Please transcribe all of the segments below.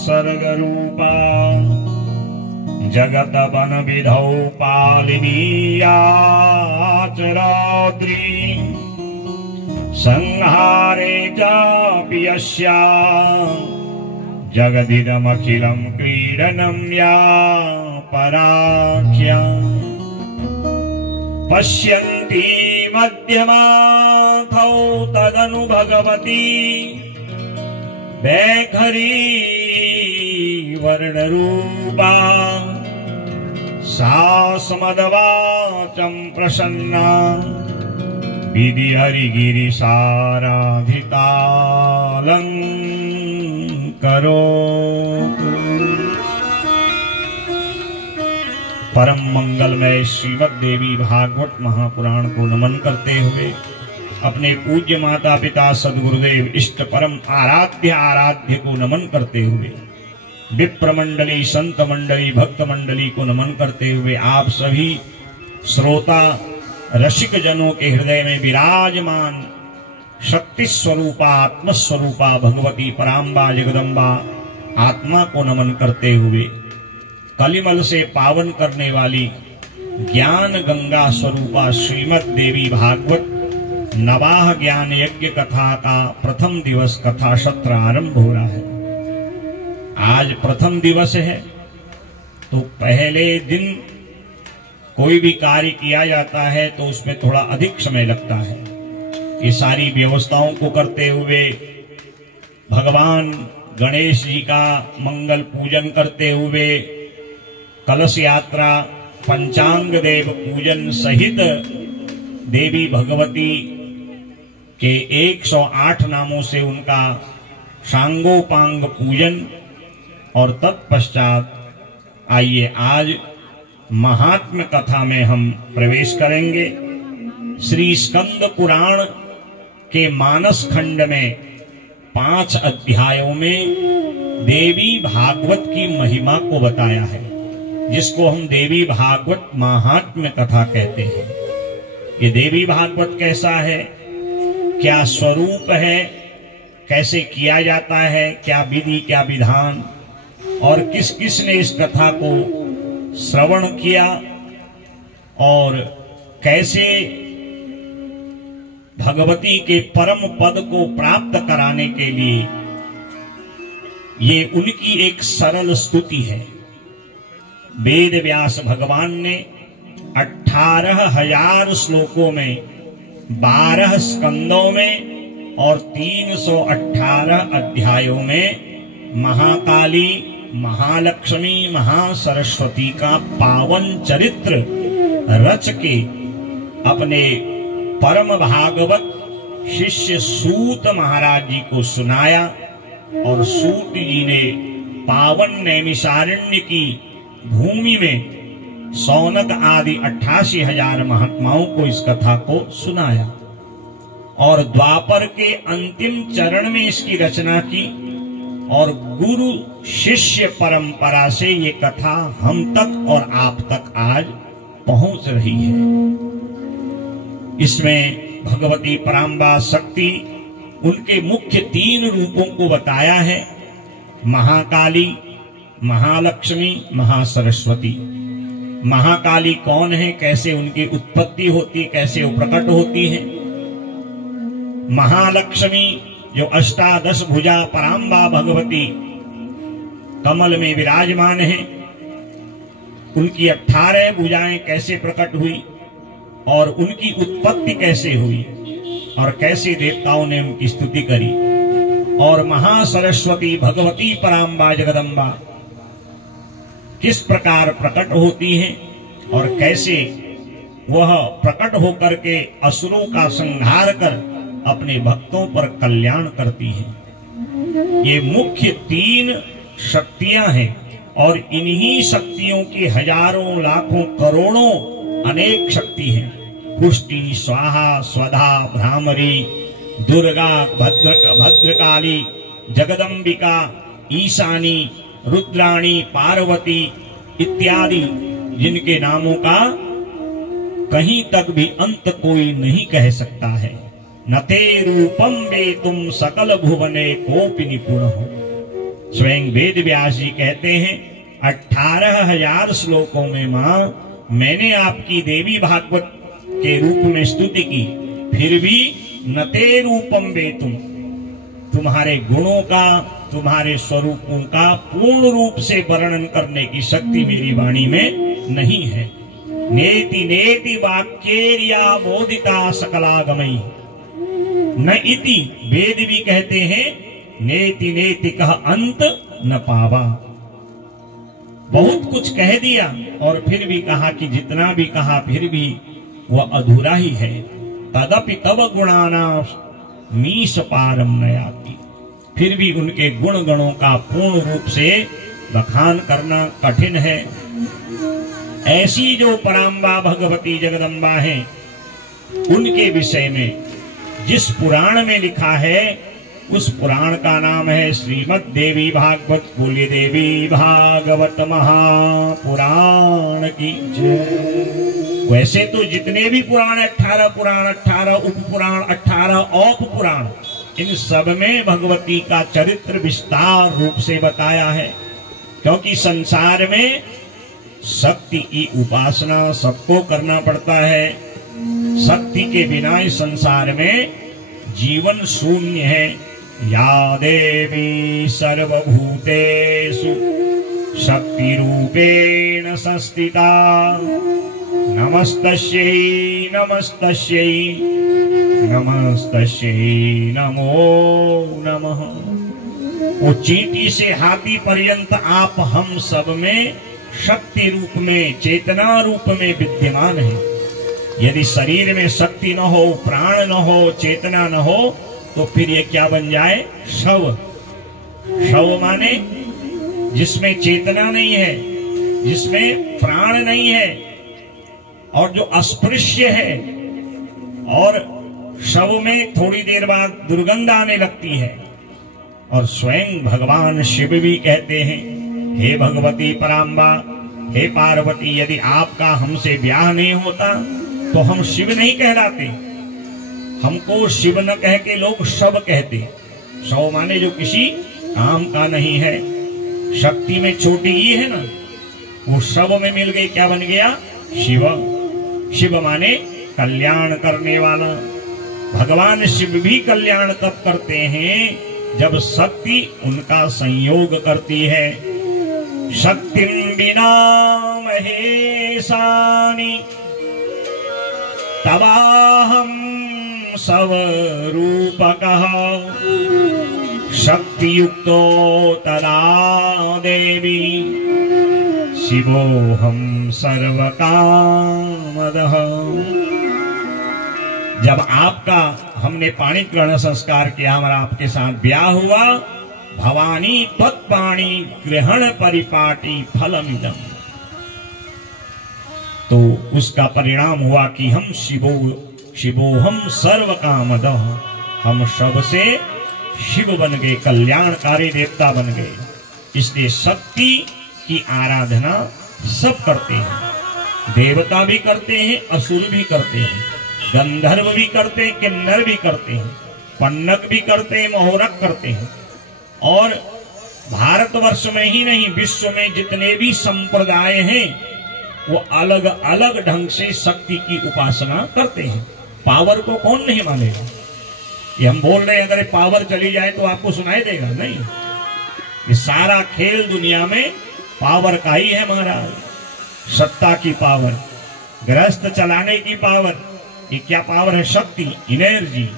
सर्गरूपा जगत वन विधौ पालिनीयाचराद्री संहारे चापि यस्या जगदिदमखिलं क्रीडनं या पराख्या पश्यन्ती मध्यमाथौ तदनु भगवती वैखरी वर्णरूपा सा समदवाचं प्रसन्ना विधि हरिगिरिसाराधितालंकरोतु। परम मंगलमय श्रीमद् देवी भागवत महापुराण को नमन करते हुए अपने पूज्य माता पिता सद्गुरुदेव इष्ट परम आराध्य को नमन करते हुए विप्र मंडली, संत मंडली, भक्त मंडली को नमन करते हुए आप सभी श्रोता रसिक जनों के हृदय में विराजमान शक्ति स्वरूपा आत्मस्वरूपा भगवती पराम्बा जगदम्बा आत्मा को नमन करते हुए कलिमल से पावन करने वाली ज्ञान गंगा स्वरूपा श्रीमद् देवी भागवत नवाह ज्ञान यज्ञ कथा का प्रथम दिवस कथा सत्र आरंभ हो रहा है। आज प्रथम दिवस है तो पहले दिन कोई भी कार्य किया जाता है तो उसमें थोड़ा अधिक समय लगता है। ये सारी व्यवस्थाओं को करते हुए भगवान गणेश जी का मंगल पूजन करते हुए कलश यात्रा पंचांग देव पूजन सहित देवी भगवती के 108 नामों से उनका सांगोपांग पूजन और तत्पश्चात आइए आज महात्म्य कथा में हम प्रवेश करेंगे। श्री स्कंद पुराण के मानस खंड में 5 अध्यायों में देवी भागवत की महिमा को बताया है, जिसको हम देवी भागवत महात्म्य कथा कहते हैं। ये देवी भागवत कैसा है, क्या स्वरूप है, कैसे किया जाता है, क्या विधि क्या विधान, और किस किस ने इस कथा को श्रवण किया और कैसे भगवती के परम पद को प्राप्त कराने के लिए ये उनकी एक सरल स्तुति है। वेद व्यास भगवान ने 18,000 श्लोकों में 12 स्कंदों में और 318 अध्यायों में महाकाली, महालक्ष्मी, महासरस्वती का पावन चरित्र रच के अपने परम भागवत शिष्य सूत महाराज जी को सुनाया और सूत जी ने पावन नैमिषारण्य की भूमि में सौनक आदि 88,000 महात्माओं को इस कथा को सुनाया और द्वापर के अंतिम चरण में इसकी रचना की और गुरु शिष्य परंपरा से ये कथा हम तक और आप तक आज पहुंच रही है। इसमें भगवती पराम्बा शक्ति उनके मुख्य 3 रूपों को बताया है, महाकाली, महालक्ष्मी, महासरस्वती। महाकाली कौन है, कैसे उनकी उत्पत्ति होती, कैसे वो प्रकट होती है। महालक्ष्मी जो अष्टादश भुजा पराम्बा भगवती कमल में विराजमान है, उनकी 18 भुजाएं कैसे प्रकट हुई और उनकी उत्पत्ति कैसे हुई और कैसे देवताओं ने उनकी स्तुति करी। और महासरस्वती भगवती पराम्बा जगदम्बा किस प्रकार प्रकट होती है और कैसे वह प्रकट होकर के असुरों का संहार कर अपने भक्तों पर कल्याण करती है। ये मुख्य 3 शक्तियां हैं और इन्हीं शक्तियों की हजारों लाखों करोड़ों अनेक शक्ति हैं। पुष्टि, स्वाहा, स्वधा, भ्रामरी, दुर्गा, भद्रकाली, जगदम्बिका, ईशानी, रुद्राणी, पार्वती इत्यादि, जिनके नामों का कहीं तक भी अंत कोई नहीं कह सकता है। नते रूपम वे तुम सकल भुवने कोपि निपुण हो। स्वयं वेद व्यास जी कहते हैं 18,000 श्लोकों में मां मैंने आपकी देवी भागवत के रूप में स्तुति की, फिर भी नते रूपम वेतुम, तुम्हारे गुणों का, तुम्हारे स्वरूपों का पूर्ण रूप से वर्णन करने की शक्ति मेरी वाणी में नहीं है। नेति नेति वाक्येर्या मोदिता सकलागमई न इति, वेद भी कहते हैं नेति नेति कह अंत न पावा। बहुत कुछ कह दिया और फिर भी कहा कि जितना भी कहा फिर भी वह अधूरा ही है। तदपि तब गुणाना मीश पारम नयाति, फिर भी उनके गुण गणों का पूर्ण रूप से बखान करना कठिन है। ऐसी जो पराम्बा भगवती जगदम्बा है, उनके विषय में जिस पुराण में लिखा है उस पुराण का नाम है श्रीमद् देवी भागवत। बोलिए देवी भागवत महापुराण की जय। वैसे तो जितने भी पुराण 18 पुराण, 18 उपपुराण, 18 औप पुराण, इन सब में भगवती का चरित्र विस्तार रूप से बताया है। क्योंकि संसार में शक्ति की उपासना सबको करना पड़ता है। शक्ति के बिना इस संसार में जीवन शून्य है। या देवी सर्वभूतेषु शक्ति रूपेण संस्थिता नमस्तस्यै नमस्तस्यै नमस्तस्यै नमो नमः। वो चींटी से हाथी पर्यंत आप हम सब में शक्ति रूप में, चेतना रूप में विद्यमान है। यदि शरीर में शक्ति न हो, प्राण न हो, चेतना न हो, तो फिर ये क्या बन जाए? शव। शव माने जिसमें चेतना नहीं है, जिसमें प्राण नहीं है और जो अस्पृश्य है, और शव में थोड़ी देर बाद दुर्गंध आने लगती है। और स्वयं भगवान शिव भी कहते हैं, हे भगवती पराम्बा, हे पार्वती, यदि आपका हमसे ब्याह नहीं होता तो हम शिव नहीं कहलाते। हमको शिव न कह के लोग शव कहते। शव माने जो किसी काम का नहीं है। शक्ति में छोटी ही है ना, वो शव में मिल गई, क्या बन गया? शिव। शिव माने कल्याण करने वाला। भगवान शिव भी कल्याण तब करते हैं जब शक्ति उनका संयोग करती है। शक्तिं बिना महेशानि तवाहं स्वरूपकः शक्तियुक्तो तदा देवी शिवोऽहं सर्वकामदः। जब आपका हमने पाणी ग्रहण संस्कार किया, हमारा आपके साथ ब्याह हुआ, भवानी त्वत्पाणी ग्रहण परिपाटी फलमिदम्, तो उसका परिणाम हुआ कि हम शिवोहम सर्व कामदः, हम शव से शिव बन गए, कल्याणकारी देवता बन गए। इसलिए शक्ति की आराधना सब करते हैं। देवता भी करते हैं, असुर भी करते हैं, गंधर्व भी करते हैं, किन्नर भी करते हैं, पन्नग भी करते हैं, मोहरक करते हैं। और भारतवर्ष में ही नहीं, विश्व में जितने भी संप्रदाय हैं वो अलग अलग ढंग से शक्ति की उपासना करते हैं। पावर को कौन नहीं मानेगा? ये हम बोल रहे हैं अगर पावर चली जाए तो आपको सुनाई देगा? नहीं। ये सारा खेल दुनिया में पावर का ही है महाराज। सत्ता की पावर, गृहस्थ चलाने की पावर, ये क्या पावर है? शक्ति, एनर्जी।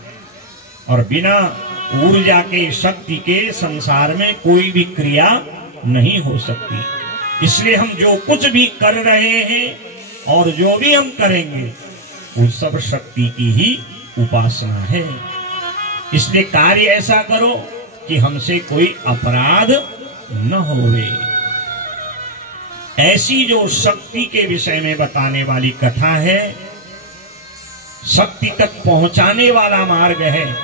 और बिना ऊर्जा के, शक्ति के संसार में कोई भी क्रिया नहीं हो सकती। इसलिए हम जो कुछ भी कर रहे हैं और जो भी हम करेंगे वो सब शक्ति की ही उपासना है। इसलिए कार्य ऐसा करो कि हमसे कोई अपराध न होवे। ऐसी जो शक्ति के विषय में बताने वाली कथा है, शक्ति तक पहुंचाने वाला मार्ग है,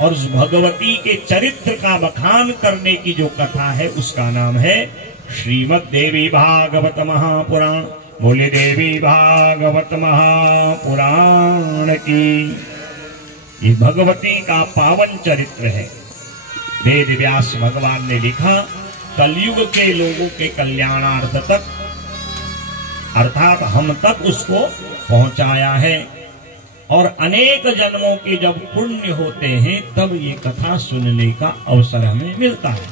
और उस भगवती के चरित्र का बखान करने की जो कथा है उसका नाम है श्रीमद् देवी भागवत महापुराण। बोले देवी भागवत महापुराण की। ये भगवती का पावन चरित्र है। वेद व्यास भगवान ने लिखा कलयुग के लोगों के कल्याणार्थ तक अर्थात हम तक उसको पहुंचाया है। और अनेक जन्मों के जब पुण्य होते हैं तब ये कथा सुनने का अवसर हमें मिलता है।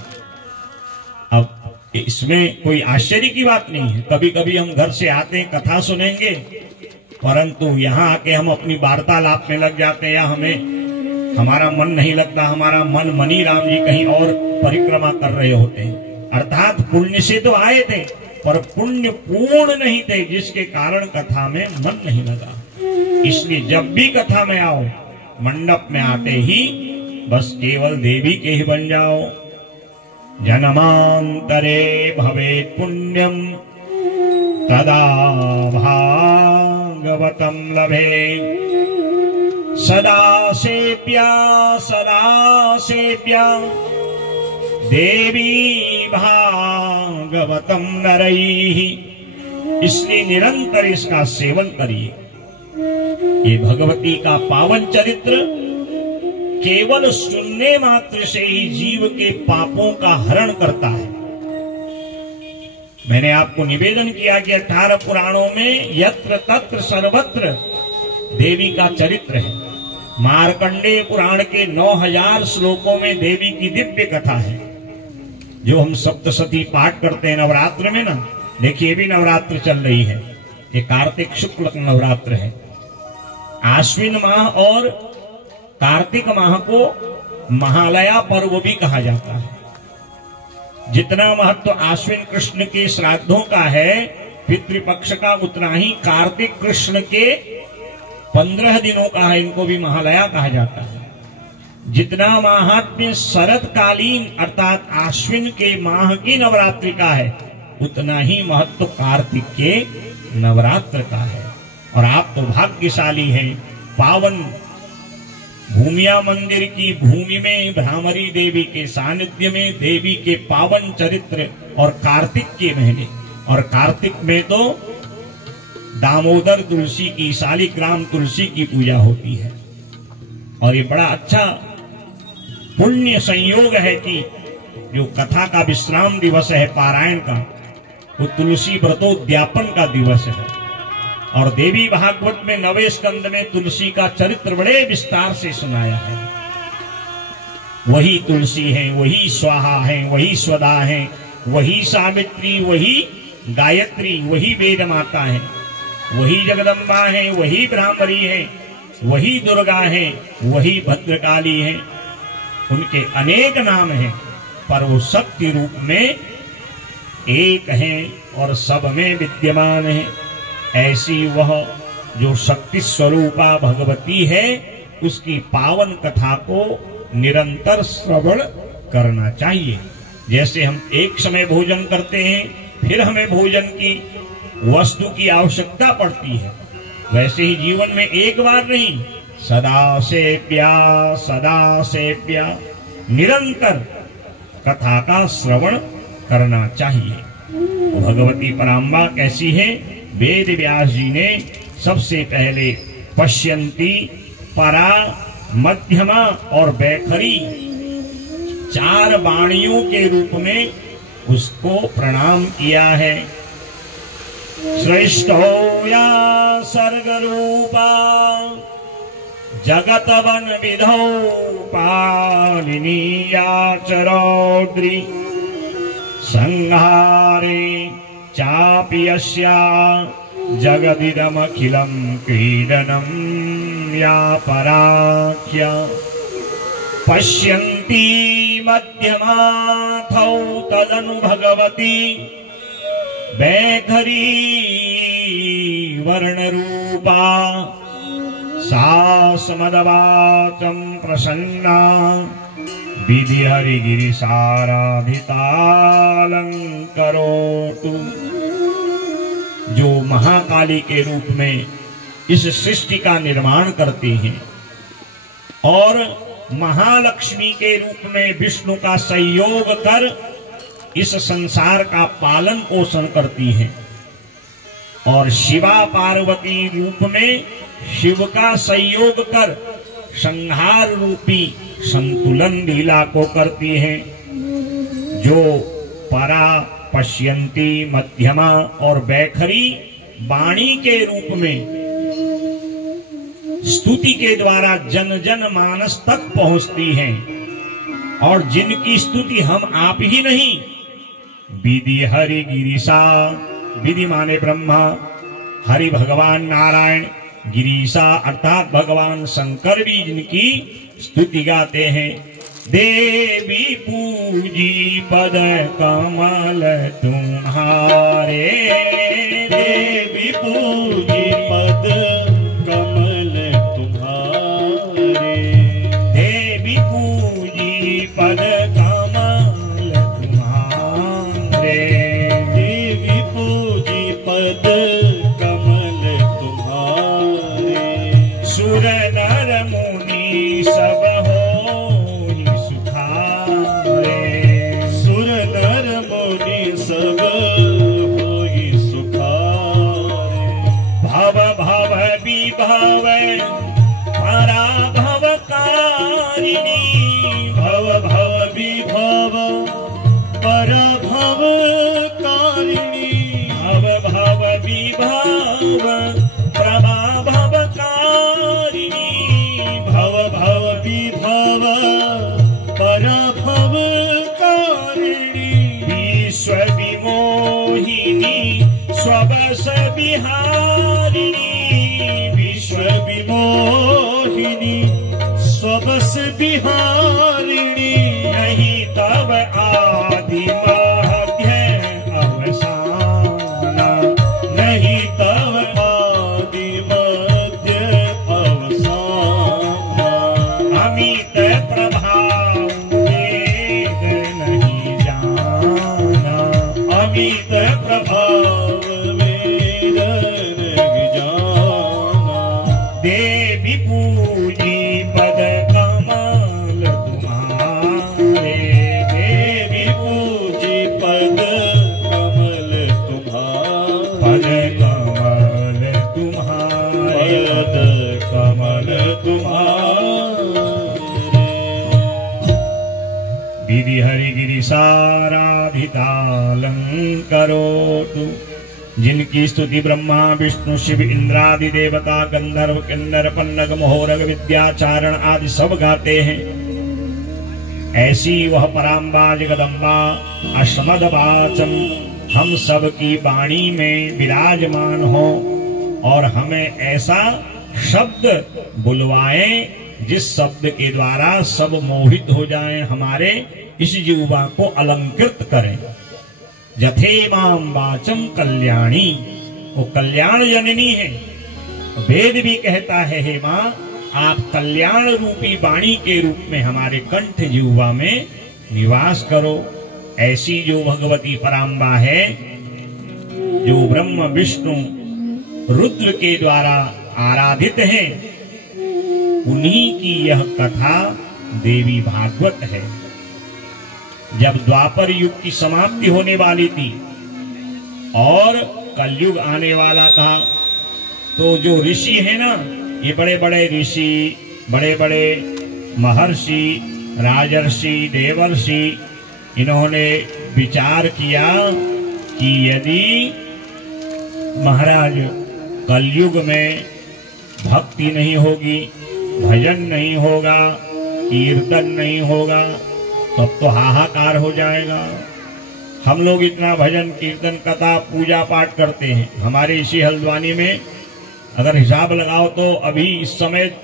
अब इसमें कोई आश्चर्य की बात नहीं है। कभी कभी हम घर से आते हैं, कथा सुनेंगे, परंतु यहाँ आके हम अपनी वार्तालाप में लग जाते हैं या हमारा मन नहीं लगता। हमारा मन मनी राम जी कहीं और परिक्रमा कर रहे होते हैं। अर्थात पुण्य से तो आए थे पर पुण्य पूर्ण नहीं थे, जिसके कारण कथा में मन नहीं लगा। इसलिए जब भी कथा में आओ, मंडप में आते ही बस केवल देवी के ही बन जाओ। जन्मांतरे भवेत् पुण्यम तदा भागवतम लभे सदा सेव्या देवी भागवतम नरैः। इसलिए निरंतर इसका सेवन करिए। ये भगवती का पावन चरित्र केवल सुनने मात्र से ही जीव के पापों का हरण करता है। मैंने आपको निवेदन किया कि 18 पुराणों में यत्र तत्र सर्वत्र देवी का चरित्र है। मार्कंडेय पुराण के 9000 श्लोकों में देवी की दिव्य कथा है, जो हम सप्तशती पाठ करते हैं नवरात्र में ना। देखिए भी नवरात्र चल रही है, ये कार्तिक शुक्ल नवरात्र है। आश्विन माह और कार्तिक माह को महालया पर्व भी कहा जाता है। जितना महत्व आश्विन कृष्ण के श्राद्धों का है पितृपक्ष का, उतना ही कार्तिक कृष्ण के 15 दिनों का है, इनको भी महालया कहा जाता है। जितना महात्म्य शरदकालीन अर्थात आश्विन के माह की नवरात्रि का है, उतना ही महत्व कार्तिक के नवरात्र का है। और आप तो भाग्यशाली हैं, पावन भूमिया मंदिर की भूमि में भ्रामरी देवी के सानिध्य में देवी के पावन चरित्र और कार्तिक के महीने, और कार्तिक में तो दामोदर तुलसी की, शालिग्राम तुलसी की पूजा होती है। और ये बड़ा अच्छा पुण्य संयोग है कि जो कथा का विश्राम दिवस है पारायण का, वो तुलसी व्रतोद्यापन का दिवस है। और देवी भागवत में 9वें स्कंद में तुलसी का चरित्र बड़े विस्तार से सुनाया है। वही तुलसी है, वही स्वाहा है, वही स्वदा है, वही सावित्री, वही गायत्री, वही वेद माता है, वही जगदम्बा है, वही ब्राह्मणी है, वही दुर्गा है, वही भद्रकाली है। उनके अनेक नाम हैं, पर वो शक्ति रूप में एक हैं और सब में विद्यमान है। ऐसी वह जो शक्ति स्वरूपा भगवती है, उसकी पावन कथा को निरंतर श्रवण करना चाहिए। जैसे हम एक समय भोजन करते हैं, फिर हमें भोजन की वस्तु की आवश्यकता पड़ती है, वैसे ही जीवन में एक बार नहीं, सदा सेव्या निरंतर कथा का श्रवण करना चाहिए। भगवती पराम्बा कैसी है? वेद व्यास जी ने सबसे पहले पश्यंती, परा, मध्यमा और बैखरी 4 वाणियों के रूप में उसको प्रणाम किया है। श्रेष्ठो या सर्गरूपा जगत वन विधौ पाणिनी या च रौद्री संहारे चापि यस्या जगदिदमखिलं क्रीडनं या पराख्या पश्यन्ती मध्यमाथौ तदनु भगवती बैखरी वर्णरूपा सा समदवाचं प्रसन्ना विधि हरिगिरिसाराधितालंकरोतु। जो महाकाली के रूप में इस सृष्टि का निर्माण करती हैं और महालक्ष्मी के रूप में विष्णु का संयोग कर इस संसार का पालन पोषण करती हैं, और शिवा पार्वती रूप में शिव का संयोग कर संहार रूपी संतुलन लीला को करती हैं। जो परा, पश्यंती, मध्यमा और बैखरी वाणी के रूप में स्तुति के द्वारा जन जन मानस तक पहुंचती हैं। और जिनकी स्तुति हम आप ही नहीं, विधि हरि गिरीशा, विधि माने ब्रह्मा, हरि भगवान नारायण, गिरीशा अर्थात भगवान शंकर भी जिनकी स्तुति गाते हैं। देवी पूजी पद कमल तुम्हारे, देवी पूजी पद कमल तुम्हारे, देवी पूजी पद कमल तुम्हारे, देवी पूजी पद कमल तुम्हारे, सुर नर मुनि सब होहि सुखारे, सुर नर मुनि सब होहि सुखारे, भव भव विभव पराभव कारिणी, भव भव विभव पराभव कारिणी, भव भव विभव प्रभाभव कारिणी, भव भव विभव पराभव कारिणी, विश्व विमोहिनी स्वबस विहारिणी, विश्व विमोहिनी स्वबस विहारिणी, नहीं तब आदि मध्य अवसान, नहीं तव आदि मध्य अवसान, अमित प्रभाव वेद नहीं जाना, अमित प्रभाव वेद नहीं जाना, देवी पूजी पद कमल तुम्हारे, देवी पूजी पद कमल तुम्हारे, पद कमल तुम्हारे, पद कमल तुम्हारे, विधि हरि गिरिशाराधितालंकरोतु, जिनकी स्तुति ब्रह्मा विष्णु शिव इंद्रादि देवता गंधर्व किन्नर पन्नग मोहरग विद्याचारण आदि सब गाते हैं। ऐसी वह पराम्बा जगदम्बा असमदवाचम हम सब की वाणी में विराजमान हो और हमें ऐसा शब्द बुलवाएं जिस शब्द के द्वारा सब मोहित हो जाएं, हमारे इस जीवा को अलंकृत करें। जथे माम वाचम कल्याणी, वो कल्याण जननी है। वेद भी कहता है हे मां, आप कल्याण रूपी वाणी के रूप में हमारे कंठ जीवा में निवास करो। ऐसी जो भगवती पराम्बा है, जो ब्रह्म विष्णु रुद्र के द्वारा आराधित है, उन्हीं की यह कथा देवी भागवत है। जब द्वापर युग की समाप्ति होने वाली थी और कलयुग आने वाला था, तो जो ऋषि है ना, ये बड़े बड़े ऋषि, बड़े बड़े महर्षि, राजर्षि, देवर्षि, इन्होंने विचार किया कि यदि महाराज कलयुग में भक्ति नहीं होगी, भजन नहीं होगा, कीर्तन नहीं होगा, तब तो हाहाकार हो जाएगा। हम लोग इतना भजन कीर्तन कथा पूजा पाठ करते हैं। हमारे इसी हल्द्वानी में अगर हिसाब लगाओ तो अभी इस समय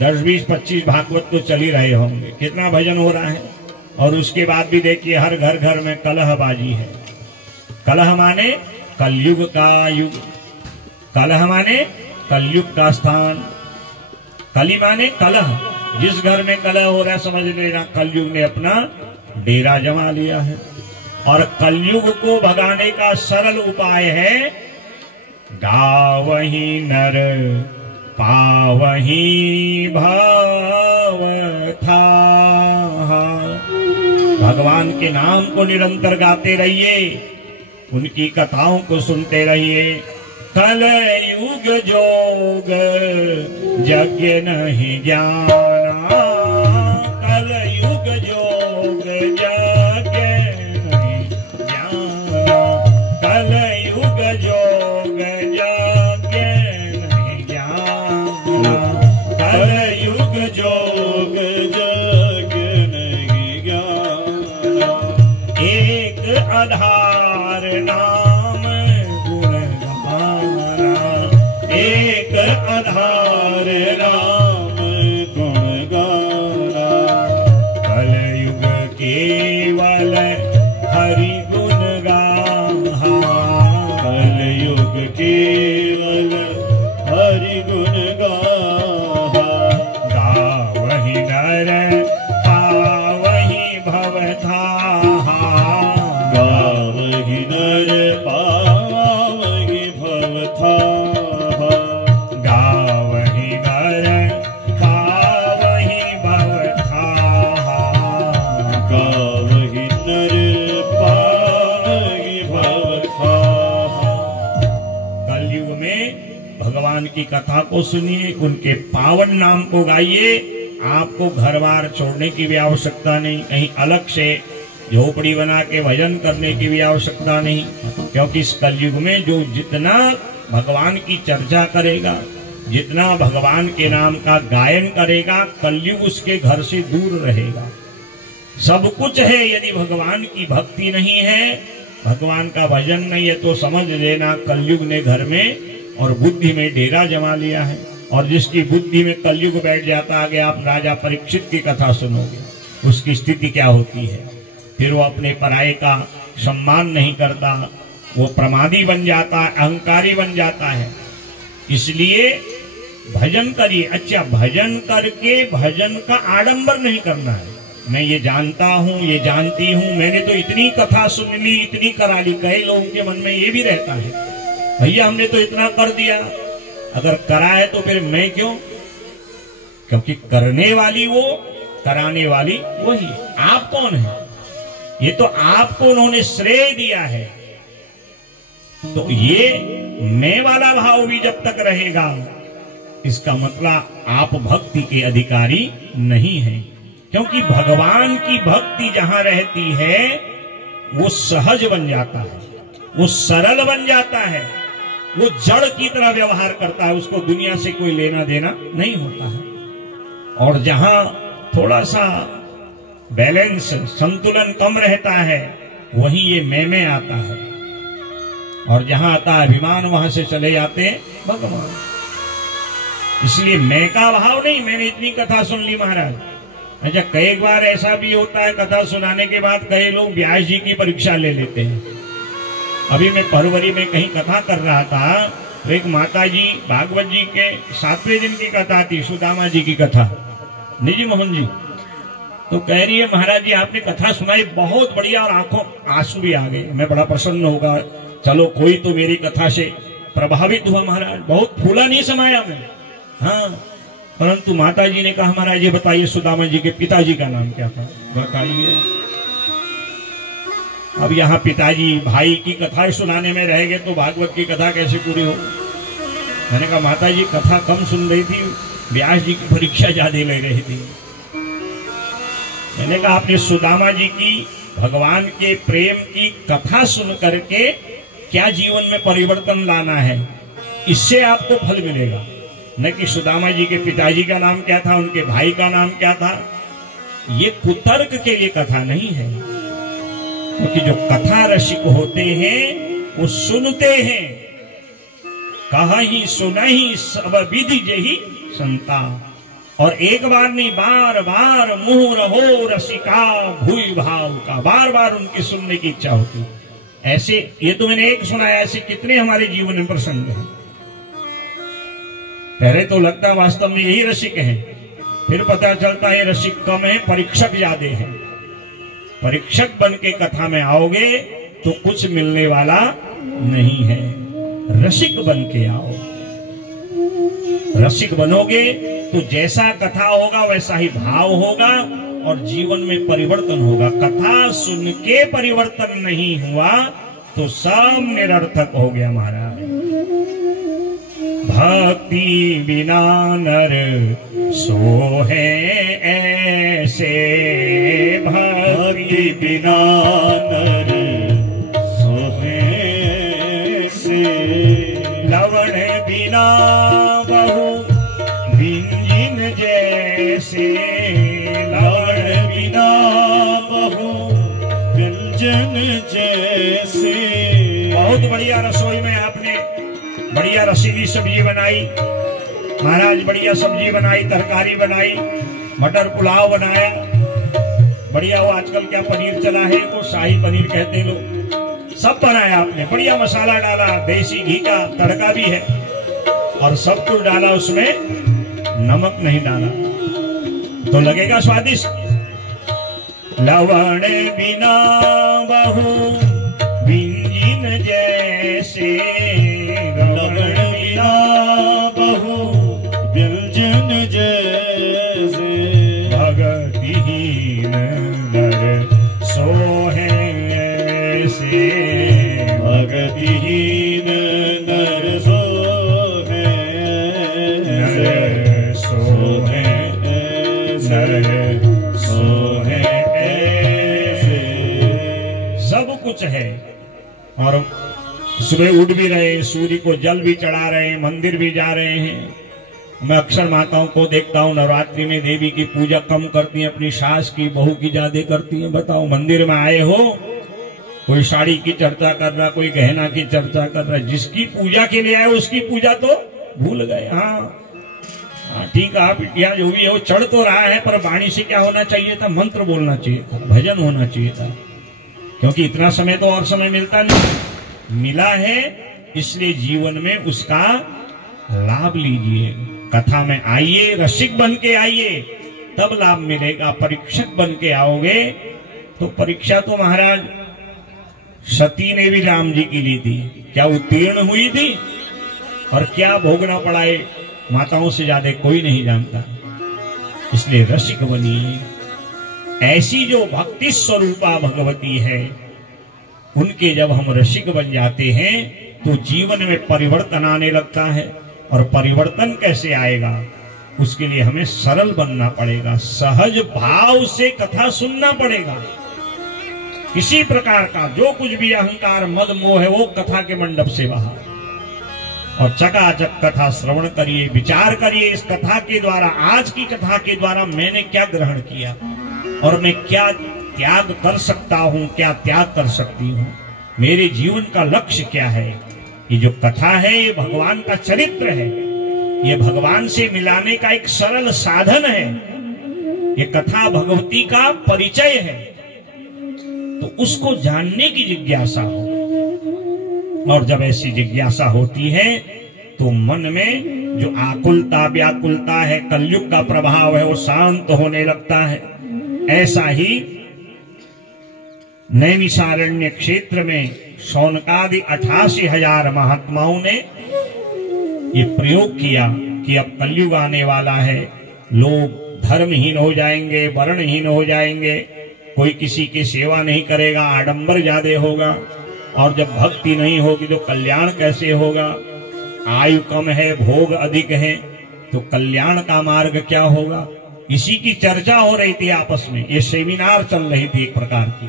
10, 20, 25 भागवत तो चल ही रहे होंगे। कितना भजन हो रहा है। और उसके बाद भी देखिए हर घर घर में कलहबाजी है। कलह माने कलयुग का युग, कलह माने कलयुग का स्थान, कली माने कलह। जिस घर में कलह हो रहा है समझ लेना कलयुग ने अपना डेरा जमा लिया है। और कलयुग को भगाने का सरल उपाय है, गावही नर पावही भाव था। भगवान के नाम को निरंतर गाते रहिए, उनकी कथाओं को सुनते रहिए। कलयुग जोग यज्ञ नहीं जाना, कलयुग जोग यज्ञ नहीं जाना। आधार नाम गुण गाना, एक आधार राम गुण गाना। कलयुग केवल हरि गुण गाहा, कलयुग केवल हरि गुण गाहा। गावहि नर पावहि भवधाहा, गावहि नर पावहि भवधाहा। गावहि नर पावहि भवधाहा, गावहि नर पावहि भवधाहा। कलयुग में भगवान की कथा को सुनिए, उनके पावन नाम को गाइए। आपको घर बार छोड़ने की भी आवश्यकता नहीं, कहीं अलग से झोपड़ी बना के भजन करने की भी आवश्यकता नहीं, क्योंकि इस कलयुग में जो जितना भगवान की चर्चा करेगा, जितना भगवान के नाम का गायन करेगा, कलयुग उसके घर से दूर रहेगा। सब कुछ है, यदि भगवान की भक्ति नहीं है, भगवान का भजन नहीं है, तो समझ लेना कलयुग ने घर में और बुद्धि में डेरा जमा लिया है। और जिसकी बुद्धि में कलयुग बैठ जाता, आगे आप राजा परीक्षित की कथा सुनोगे, उसकी स्थिति क्या होती है। फिर वो अपने पराये का सम्मान नहीं करता, वो प्रमादी बन जाता है, अहंकारी बन जाता है। इसलिए भजन करिए। अच्छा, भजन करके भजन का आडंबर नहीं करना है। मैं ये जानता हूँ, ये जानती हूँ, मैंने तो इतनी कथा सुन ली, इतनी करा ली। कई लोगों के मन में ये भी रहता है, भैया हमने तो इतना कर दिया, अगर करा है तो फिर मैं क्यों? क्योंकि करने वाली वो, कराने वाली वही। आप कौन है? ये तो आपको उन्होंने श्रेय दिया है। तो ये मैं वाला भाव भी जब तक रहेगा, इसका मतलब आप भक्ति के अधिकारी नहीं हैं। क्योंकि भगवान की भक्ति जहां रहती है, वो सहज बन जाता है, वो सरल बन जाता है, वो जड़ की तरह व्यवहार करता है, उसको दुनिया से कोई लेना देना नहीं होता है। और जहां थोड़ा सा बैलेंस, संतुलन कम रहता है, वहीं ये मैं आता है। और जहां आता है अभिमान, वहां से चले जाते हैं भगवान। इसलिए मैं का भाव नहीं, मैंने इतनी कथा सुन ली महाराज। अच्छा, कई बार ऐसा भी होता है, कथा सुनाने के बाद कई लोग व्यास जी की परीक्षा ले लेते हैं। अभी मैं फरवरी में कहीं कथा कर रहा था, तो एक माता जी भागवत जी के 7वें दिन की कथा थी, सुदामा जी की कथा, निजी मोहन जी। तो कह रही है, महाराज जी आपने कथा सुनाई बहुत बढ़िया, और आंखों आंसू भी आ गए, मैं बड़ा प्रसन्न होगा, चलो कोई तो मेरी कथा से प्रभावित हुआ महाराज। बहुत फूला नहीं समाया मैं, हाँ, परंतु माता जी ने कहा, महाराज ये बताइए सुदामा जी के पिताजी का नाम क्या था, बताइए। अब यहाँ पिताजी भाई की कथा सुनाने में रह गए तो भागवत की कथा कैसे पूरी हो। मैंने कहा माता जी कथा कम सुन रही थी, व्यास जी की परीक्षा ज्यादा ले रही थी। मैंने कहा आपने सुदामा जी की भगवान के प्रेम की कथा सुन करके क्या जीवन में परिवर्तन लाना है, इससे आपको फल मिलेगा। न कि सुदामा जी के पिताजी का नाम क्या था, उनके भाई का नाम क्या था, ये कुतर्क के लिए कथा नहीं है। क्योंकि जो कथा रसिक होते हैं वो सुनते हैं, कहीं सुनहि सब विधि जेहि संता। और एक बार नहीं, बार बार मुँह रहो रसिका भूई भाव का, बार बार उनकी सुनने की इच्छा होती। ऐसे ये तो मैंने एक सुनाया, ऐसे कितने हमारे जीवन में प्रसंग हैं। पहले तो लगता वास्तव में यही रसिक है, फिर पता चलता है रसिक कम है, परीक्षक ज्यादा है। परीक्षक बन के कथा में आओगे तो कुछ मिलने वाला नहीं है, रसिक बन के आओ। रसिक बनोगे तो जैसा कथा होगा वैसा ही भाव होगा और जीवन में परिवर्तन होगा। कथा सुन के परिवर्तन नहीं हुआ तो सब निरर्थक हो गया महाराज। भक्ति बिना नर सो है ऐसे, भक्ति बिना नर सो है ऐसे, लवण बिना बहु व्यंजन जैसे, लवण बिना बहु व्यंजन जैसे। बहुत बढ़िया रसोई में आपने बढ़िया रसीली सब्जी बनाई महाराज, बढ़िया सब्जी बनाई, तरकारी बनाई, मटर पुलाव बनाया, बढ़िया। वो आजकल क्या पनीर चला है, वो शाही पनीर कहते लोग, सब बनाया आपने। बढ़िया मसाला डाला, देसी घी का तड़का भी है और सब कुछ डाला, उसमें नमक नहीं डाला तो लगेगा स्वादिष्ट। लवण बिना बहु व्यंजन जैसे, लवण बिना बहु व्यंजन जैसे। भगतिहीन नर सोहे ऐसे, भगतिहीन नर सोहे नर सोहे नर सोहे ऐसे। सब कुछ है और सुबह उठ भी रहे हैं, सूर्य को जल भी चढ़ा रहे हैं, मंदिर भी जा रहे हैं। मैं अक्सर माताओं को देखता हूँ नवरात्रि में देवी की पूजा कम करती हैं, अपनी सास की बहू की ज्यादा करती हैं। बताओ, मंदिर में आए हो, कोई साड़ी की चर्चा कर रहा, कोई गहना की चर्चा कर रहा, जिसकी पूजा के लिए आए उसकी पूजा तो भूल गए। हाँ ठीक है, बिटिया जो भी है वो चढ़ तो रहा है, पर वाणी से क्या होना चाहिए था, मंत्र बोलना चाहिए था, भजन होना चाहिए था, क्योंकि इतना समय तो और समय मिलता नहीं, मिला है इसलिए जीवन में उसका लाभ लीजिए। कथा में आइए, रसिक बन के आइए, तब लाभ मिलेगा। परीक्षक बन के आओगे तो परीक्षा तो महाराज सती ने भी राम जी की ली थी, क्या उत्तीर्ण हुई थी और क्या भोगना पड़ा है, माताओं से ज्यादा कोई नहीं जानता। इसलिए रसिक बनिए। ऐसी जो भक्ति स्वरूपा भगवती है, उनके जब हम रसिक बन जाते हैं तो जीवन में परिवर्तन आने लगता है। और परिवर्तन कैसे आएगा, उसके लिए हमें सरल बनना पड़ेगा, सहज भाव से कथा सुनना पड़ेगा। किसी प्रकार का जो कुछ भी अहंकार मद मोह है वो कथा के मंडप से बाहर, और चकाचक कथा श्रवण करिए, विचार करिए इस कथा के द्वारा, आज की कथा के द्वारा मैंने क्या ग्रहण किया और मैं क्या त्याग कर सकता हूँ, क्या त्याग कर सकती हूँ, मेरे जीवन का लक्ष्य क्या है। ये जो कथा है ये भगवान का चरित्र है, ये भगवान से मिलाने का एक सरल साधन है, ये कथा भगवती का परिचय है। तो उसको जानने की जिज्ञासा हो, और जब ऐसी जिज्ञासा होती है तो मन में जो आकुलता व्याकुलता है, कलयुग का प्रभाव है, वो शांत होने लगता है। ऐसा ही नैमिषारण्य क्षेत्र में शौनकादि 88,000 महात्माओं ने ये प्रयोग किया कि अब कलयुग आने वाला है, लोग धर्महीन हो जाएंगे, वर्णहीन हो जाएंगे, कोई किसी की सेवा नहीं करेगा, आडंबर ज्यादा होगा, और जब भक्ति नहीं होगी तो कल्याण कैसे होगा। आयु कम है, भोग अधिक है, तो कल्याण का मार्ग क्या होगा। इसी की चर्चा हो रही थी आपस में, ये सेमिनार चल रही थी एक प्रकार की।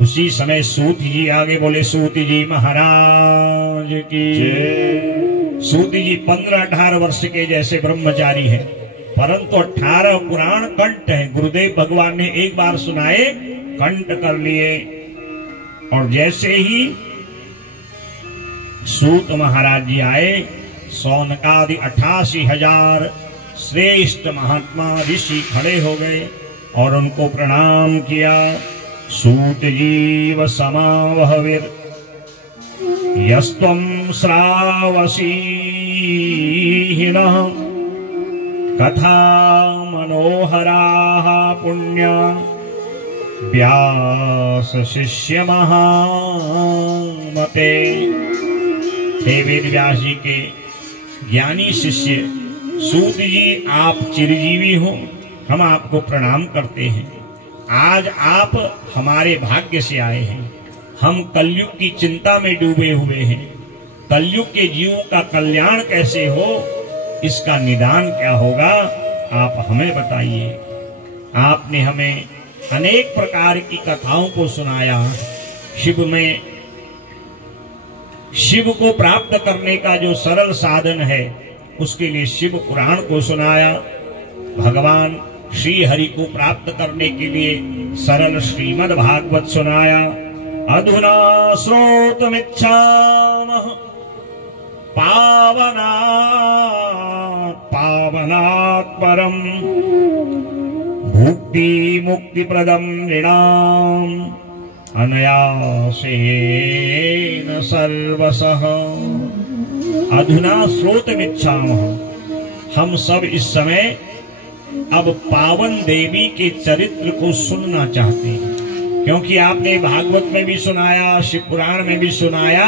उसी समय सूत जी आगे बोले, सूत जी महाराज की। सूत जी 15-18 वर्ष के जैसे ब्रह्मचारी हैं, परंतु 18 पुराण कंठ है। गुरुदेव भगवान ने एक बार सुनाए, कंठ कर लिए। और जैसे ही सूत महाराज जी आए, शौनकादि 88,000 श्रेष्ठ महात्मा ऋषि खड़े हो गए और उनको प्रणाम किया। सूत जीव समावहविर यस्त्वं श्रावसी कथा मनोहराः पुण्या व्यास शिष्य महामते। हे वेद व्यास जी के ज्ञानी शिष्य सूत जी, आप चिरजीवी हो, हम आपको प्रणाम करते हैं। आज आप हमारे भाग्य से आए हैं, हम कलयुग की चिंता में डूबे हुए हैं। कलयुग के जीवों का कल्याण कैसे हो, इसका निदान क्या होगा, आप हमें बताइए। आपने हमें अनेक प्रकार की कथाओं को सुनाया। शिव में शिव को प्राप्त करने का जो सरल साधन है, उसके लिए शिव पुराण को सुनाया। भगवान श्री हरि को प्राप्त करने के लिए सरल श्रीमद् भागवत सुनाया। अधुना श्रोतुमिच्छामः पावनात् परम् भुक्ति मुक्तिप्रदं नृणाम् अनायासेन सर्वशः। अधुना श्रोतुमिच्छामः, हम सब इस समय अब पावन देवी के चरित्र को सुनना चाहते हैं, क्योंकि आपने भागवत में भी सुनाया, शिव पुराण में भी सुनाया।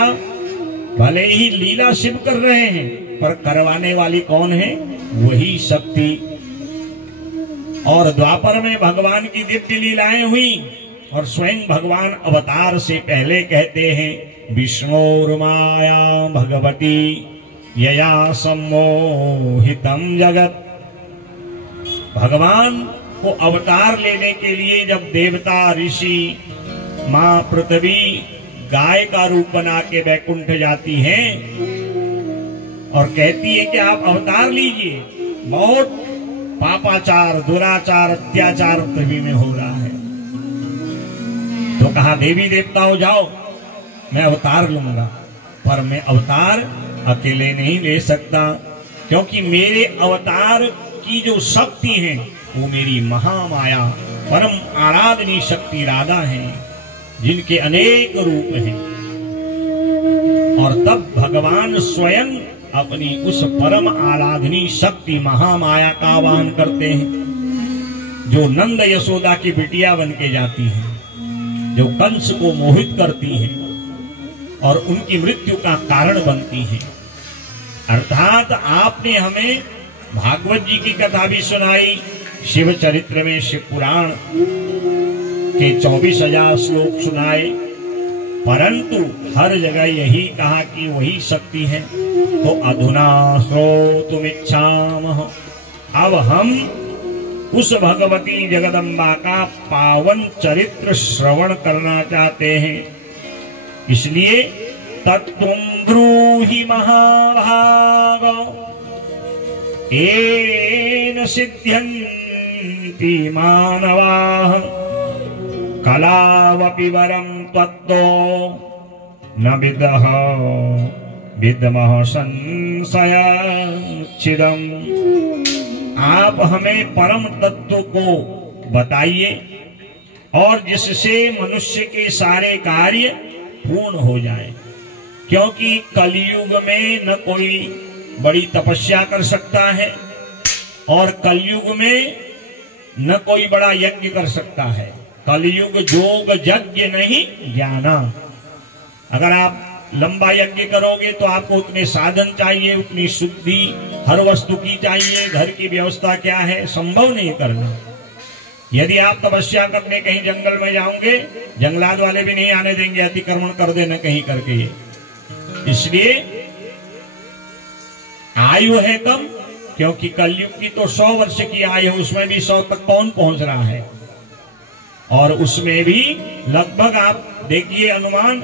भले ही लीला शिव कर रहे हैं, पर करवाने वाली कौन है? वही शक्ति। और द्वापर में भगवान की दिव्य लीलाएं हुई, और स्वयं भगवान अवतार से पहले कहते हैं विष्णोर्माया भगवती यया सम्मोहितम जगत। भगवान को अवतार लेने के लिए जब देवता, ऋषि, मां पृथ्वी गाय का रूप बना के वैकुंठ जाती हैं और कहती है कि आप अवतार लीजिए, बहुत पापाचार, दुराचार, अत्याचार पृथ्वी में हो रहा है, तो कहा देवी देवताओं जाओ, मैं अवतार लूंगा, पर मैं अवतार अकेले नहीं ले सकता, क्योंकि मेरे अवतार की जो शक्ति है वो मेरी महामाया परम आराधनी शक्ति राधा है, जिनके अनेक रूप हैं। और तब भगवान स्वयं अपनी उस परम आराधनी शक्ति महामाया का आह्वान करते हैं, जो नंद यशोदा की बिटिया बन के जाती है, जो कंस को मोहित करती है और उनकी मृत्यु का कारण बनती है। अर्थात आपने हमें भागवत जी की कथा भी सुनाई, शिव चरित्र में शिव पुराण के 24,000 श्लोक सुनाए, परंतु हर जगह यही कहा कि वही शक्ति है। तो अधुना श्रोतुमिच्छामः, अब हम उस भगवती जगदम्बा का पावन चरित्र श्रवण करना चाहते हैं। इसलिए तत्त्वं ब्रूहि महाभागो येन सिद्ध्यन्ति मानवाः कलावपि वरं त्वत्तो न विदः विद्मः संशयच्छिदम्। आप हमें परम तत्व को बताइए, और जिससे मनुष्य के सारे कार्य पूर्ण हो जाए, क्योंकि कलयुग में न कोई बड़ी तपस्या कर सकता है, और कलयुग में न कोई बड़ा यज्ञ कर सकता है। कलयुग जोग यज्ञ नहीं ज्ञाना। अगर आप लंबा यज्ञ करोगे तो आपको उतने साधन चाहिए, उतनी शुद्धि हर वस्तु की चाहिए, घर की व्यवस्था क्या है, संभव नहीं करना। यदि आप तपस्या करने कहीं जंगल में जाओगे, जंगलात वाले भी नहीं आने देंगे, अतिक्रमण कर देना कहीं करके। ये इसलिए आयु है कम, क्योंकि कलयुग की तो 100 वर्ष की आयु है, उसमें भी 100 तक कौन पहुंच रहा है। और उसमें भी लगभग आप देखिए अनुमान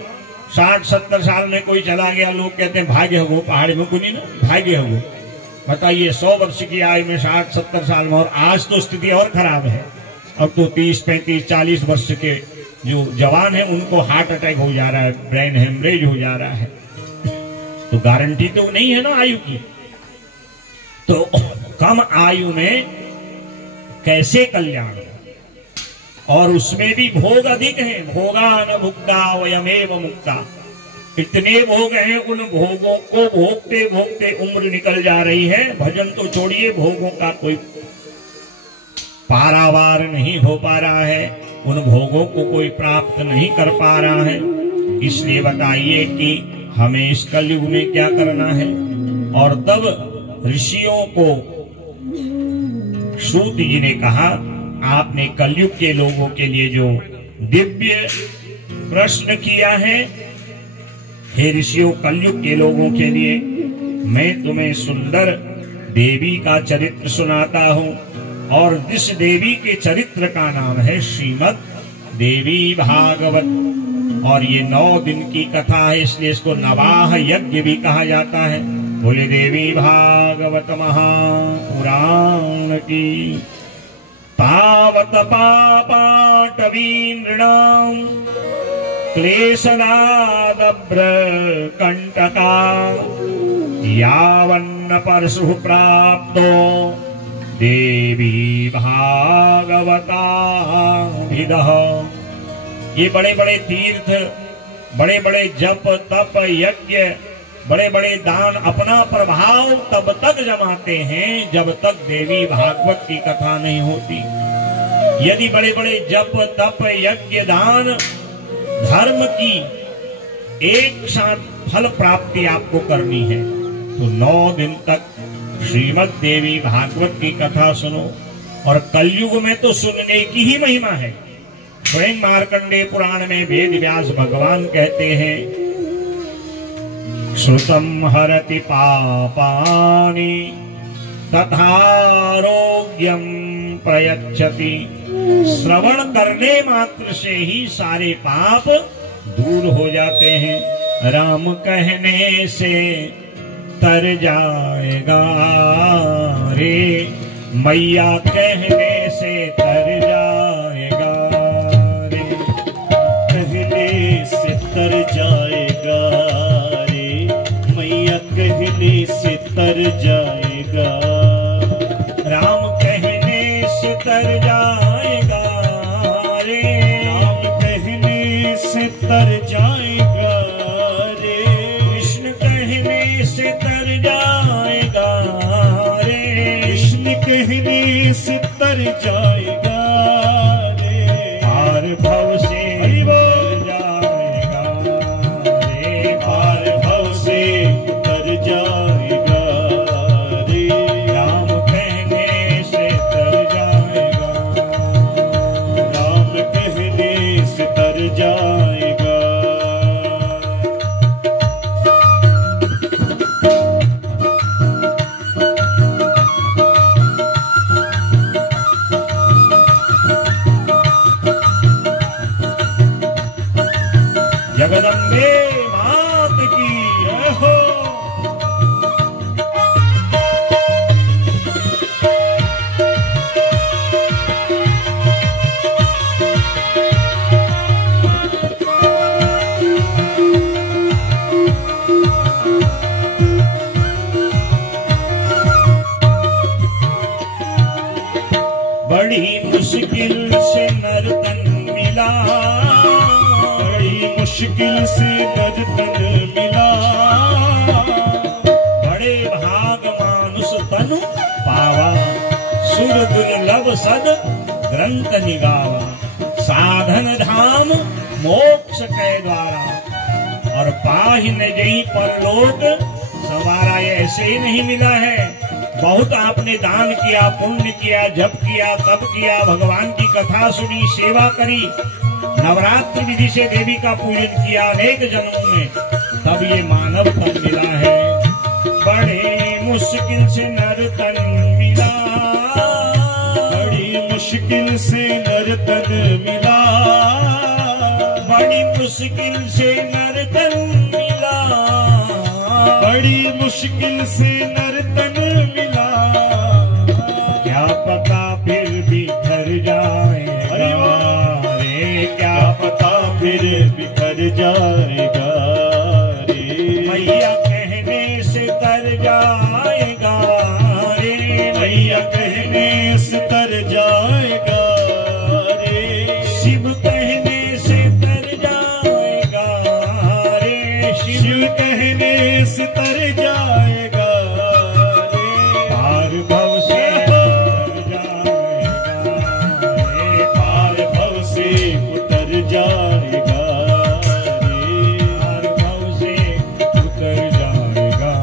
60-70 साल में कोई चला गया, लोग कहते हैं भाग्य हो, पहाड़ी में कुनी ना भाग्य हो। बताइए 100 वर्ष की आयु में 60-70 साल में, और आज तो स्थिति और खराब है। अब तो 30-35-40 वर्ष के जो जवान हैं उनको हार्ट अटैक हो जा रहा है, ब्रेन हेमरेज हो जा रहा है। तो गारंटी तो नहीं है ना आयु की। तो कम आयु में कैसे कल्याण, और उसमें भी भोग अधिक है। भोगा न भुक्ता वयमेव मुक्ता। इतने भोग हैं, उन भोगों को भोगते भोगते उम्र निकल जा रही है। भजन तो छोड़िए, भोगों का कोई पारावार नहीं हो पा रहा है, उन भोगों को कोई प्राप्त नहीं कर पा रहा है। इसलिए बताइए कि हमें इस कलयुग में क्या करना है। और तब ऋषियों को सूत जी ने कहा, आपने कलयुग के लोगों के लिए जो दिव्य प्रश्न किया है, हे ऋषियों, कलयुग के लोगों के लिए मैं तुम्हें सुंदर देवी का चरित्र सुनाता हूँ। और जिस देवी के चरित्र का नाम है श्रीमद देवी भागवत। और ये 9 दिन की कथा है, इसलिए इसको नवाह यज्ञ भी कहा जाता है। बोले देवी भागवत महापुराण की। तावत पापाटवी नृणाम क्लेशनादभ्र कंटका यावन्न परशु प्राप्तो देवी भागवता विदः। ये बड़े बड़े तीर्थ, बड़े बड़े जप तप यज्ञ, बड़े बड़े दान अपना प्रभाव तब तक जमाते हैं जब तक देवी भागवत की कथा नहीं होती। यदि बड़े बड़े जप तप यज्ञ दान धर्म की एक साथ फल प्राप्ति आपको करनी है तो 9 दिन तक श्रीमद् देवी भागवत की कथा सुनो। और कलयुग में तो सुनने की ही महिमा है। स्वयं मार्कंडेय पुराण में वेद व्यास भगवान कहते हैं, श्रुतम हरति पापानि तथारोग्यम प्रयच्छति। श्रवण करने मात्र से ही सारे पाप दूर हो जाते हैं। राम कहने से तर जाएगा रे, मैया कहने से तर जाएगा रे, कहने से तर जाएगा रे, मैया कहने से तर जाएगा। राम कहने से तर जाएगा रे, राम कहने से तर जाएगा रे, कृष्ण कहने से तर जाएगा रे, कृष्ण कहने से तर जाएगा रे, पार भव से तर जाएगा रे, पार भव से तर जाएगा रे, राम कहने से तर जाएगा, राम कहने से तर जाएगा। जगदम्बे मात की जय हो। बड़ी मुश्किल से नर्तन मिला, बड़ी मुश्किल से नर्तन मिला, बड़े भाग मानुष तनु पावा, सुर दुर्लभ सद ग्रंथ निगावा, साधन धाम मोक्ष के द्वारा और पाहि न जही परलोक सवारा। ऐसे ही नहीं मिला है, बहुत आपने दान किया, पुण्य किया, जप किया, तप किया, भगवान की कथा सुनी, सेवा करी, नवरात्र विधि से देवी का पूजन किया अनेक जन्मों में, तब ये मानव तन मिला है। बड़े मुश्किल से नर्तन मिला, बड़ी मुश्किल से नर्तन मिला, बड़ी मुश्किल से नर्तन मिला, बड़ी मुश्किल से नर्तन मिला। क्या पता फिर बिखर जाएगा रे, क्या पता फिर बिखर जाएगा रे, मैया कहने से तर जाएगा रे, मैया कहने से तर जाएगा रे, शिव कहने से तर जाएगा रे, शिव कहने से तर जाएगा रे, पार भव से तर जाएगा रे, पार भव से उतर जाएगा रे, पार भव से उतर जाएगा।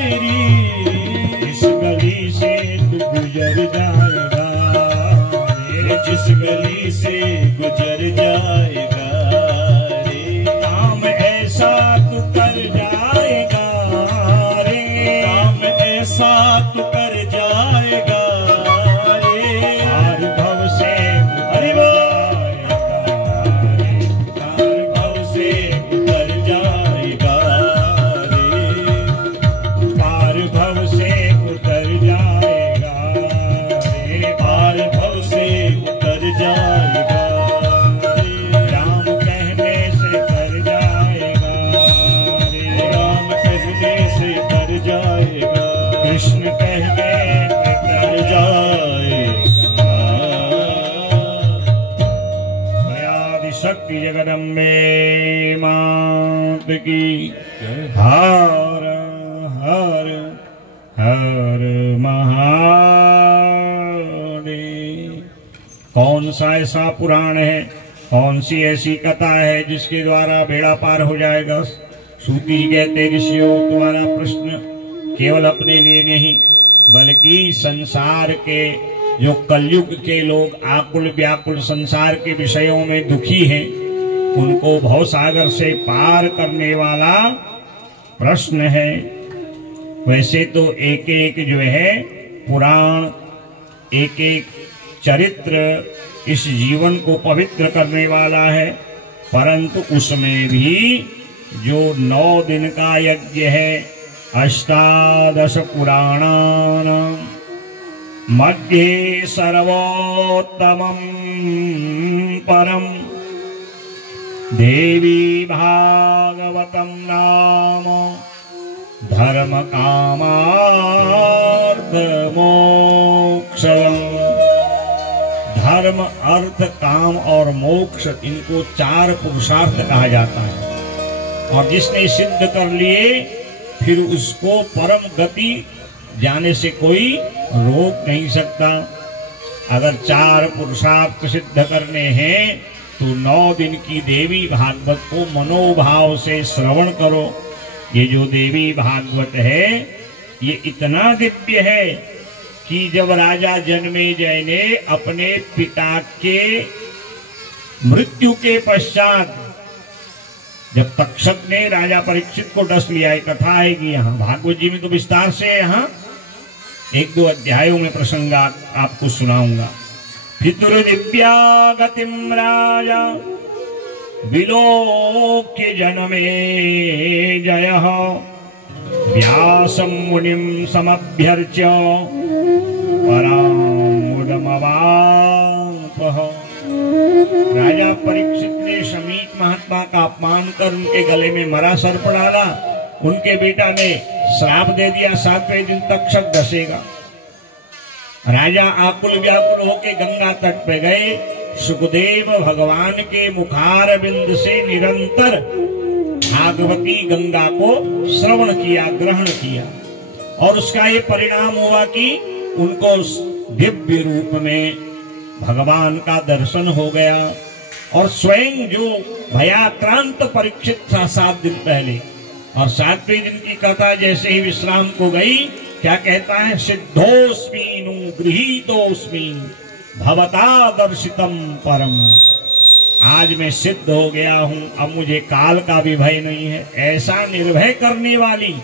मेरी, जिस गली से तू गुजर जाएगा रे, जिस गली से गुजर जाएगा रे, काम ऐसा तू कर जाएगा रे, काम ऐसा तू कर जाएगा रे, पार भव से हरि भव से उतर जाएगा रे, पार भव से उतर जाएगा रे, पार भव से उतर जाएगा रे, राम कहने से कर जाएगा रे, राम कहने से कर जाएगा, कृष्ण कहने से कर कर जाएगा। आदि शक्ति जगदम्बे मात की हर हर हर महादेव। कौन सा ऐसा पुराण है, कौन सी ऐसी कथा है जिसके द्वारा बेड़ा पार हो जाएगा? सूती जी कहते ऋषियों, तुम्हारा प्रश्न केवल अपने लिए नहीं बल्कि संसार के जो कलयुग के लोग आकुल व्याकुल संसार के विषयों में दुखी हैं, उनको भवसागर से पार करने वाला प्रश्न है। वैसे तो एक एक जो है पुराण, एक एक चरित्र इस जीवन को पवित्र करने वाला है, परंतु उसमें भी जो 9 दिन का यज्ञ है, अष्टादश पुराणानां मध्ये सर्वोत्तमं परम देवी भागवतं नाम धर्म कामार्थ मोक्षम्। धर्म, अर्थ, काम और मोक्ष, इनको 4 पुरुषार्थ कहा जाता है। और जिसने सिद्ध कर लिए फिर उसको परम गति जाने से कोई रोक नहीं सकता। अगर 4 पुरुषार्थ सिद्ध करने हैं तो 9 दिन की देवी भागवत को मनोभाव से श्रवण करो। ये जो देवी भागवत है ये इतना दिव्य है कि जब राजा जन्मेजय ने अपने पिता के मृत्यु के पश्चात, जब तक्षक ने राजा परीक्षित को डस लिया, एक कथा आएगी यहाँ भागवत जी में, तो विस्तार से यहाँ 1-2 अध्यायों में प्रसंग आपको सुनाऊंगा। पितुर्दिव्या गतिम राजा विलोक्य जनमे जयः व्यासं मुनिं समभ्यर्च्य परामुदमवापः। राजा परीक्षित ने शमीक महात्मा का अपमान कर उनके गले में मरा सर्प डाला। उनके बेटा ने श्राप दे दिया, 7वें दिन तक्षक डसेगा। राजा आकुल व्याकुल होके गंगा तट पे गए। सुखदेव भगवान के मुखार बिंद से निरंतर भागवती गंगा को श्रवण किया, ग्रहण किया, और उसका ये परिणाम हुआ कि उनको दिव्य रूप में भगवान का दर्शन हो गया। और स्वयं जो भयाक्रांत परीक्षित था 7 दिन पहले, और 7वें दिन की कथा जैसे ही विश्राम को गई, क्या कहता है? सिद्धोस्मि नु गृहीतोस्मि भवता दर्शितम परम। आज मैं सिद्ध हो गया हूं, अब मुझे काल का भी भय नहीं है। ऐसा निर्भय करने वाली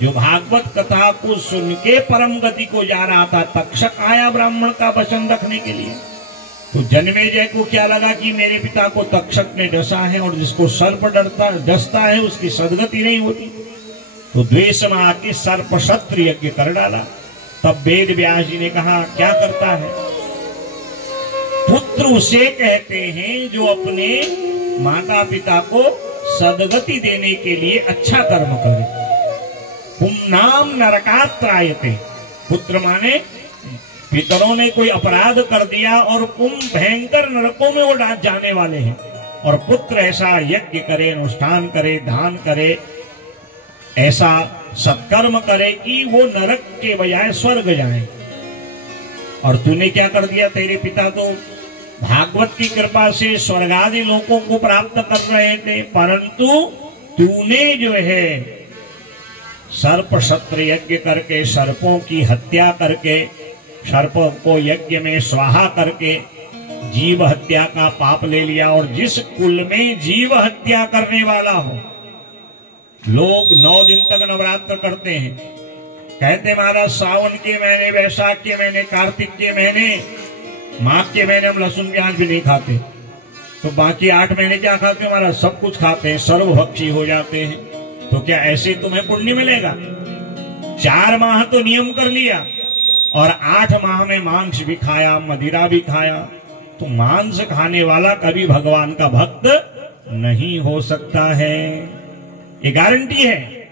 जो भागवत कथा को सुन के परम गति को जा रहा था, तक्षक आया ब्राह्मण का वचन रखने के लिए। तो जन्मेजय को क्या लगा कि मेरे पिता को तक्षक ने डसा है, और जिसको सर्प डसता है उसकी सदगति नहीं होती। तो द्वेष में आके सर्प शत्र यज्ञ कर डाला। तब वेद व्यास जी ने कहा, क्या करता है? पुत्र उसे कहते हैं जो अपने माता पिता को सदगति देने के लिए अच्छा कर्म करे। पुम्नाम नरकात्रायते। पुत्र माने पितरों ने कोई अपराध कर दिया और पुम भयंकर नरकों में वो जाने वाले हैं, और पुत्र ऐसा यज्ञ करे, अनुष्ठान करे, दान करे, ऐसा सत्कर्म करे कि वो नरक के बजाय स्वर्ग जाए। और तूने क्या कर दिया? तेरे पिता तो भागवत की कृपा से स्वर्ग आदि लोकों को प्राप्त कर रहे थे, परंतु तूने जो है सर्प शस्त्र यज्ञ करके, सर्पों की हत्या करके, सर्पों को यज्ञ में स्वाहा करके जीव हत्या का पाप ले लिया। और जिस कुल में जीव हत्या करने वाला हो, लोग 9 दिन तक नवरात्र करते हैं, कहते महाराज सावन के महीने, वैशाख के महीने, कार्तिक के महीने, माघ के महीने हम लहसुन प्याज भी नहीं खाते, तो बाकी 8 महीने क्या खाते हैं महाराज? सब कुछ खाते हैं, सर्वभक्षी हो जाते हैं। तो क्या ऐसे तुम्हें पुण्य मिलेगा? 4 माह तो नियम कर लिया और 8 माह में मांस भी खाया, मदिरा भी खाया, तो मांस खाने वाला कभी भगवान का भक्त नहीं हो सकता है, ये गारंटी है।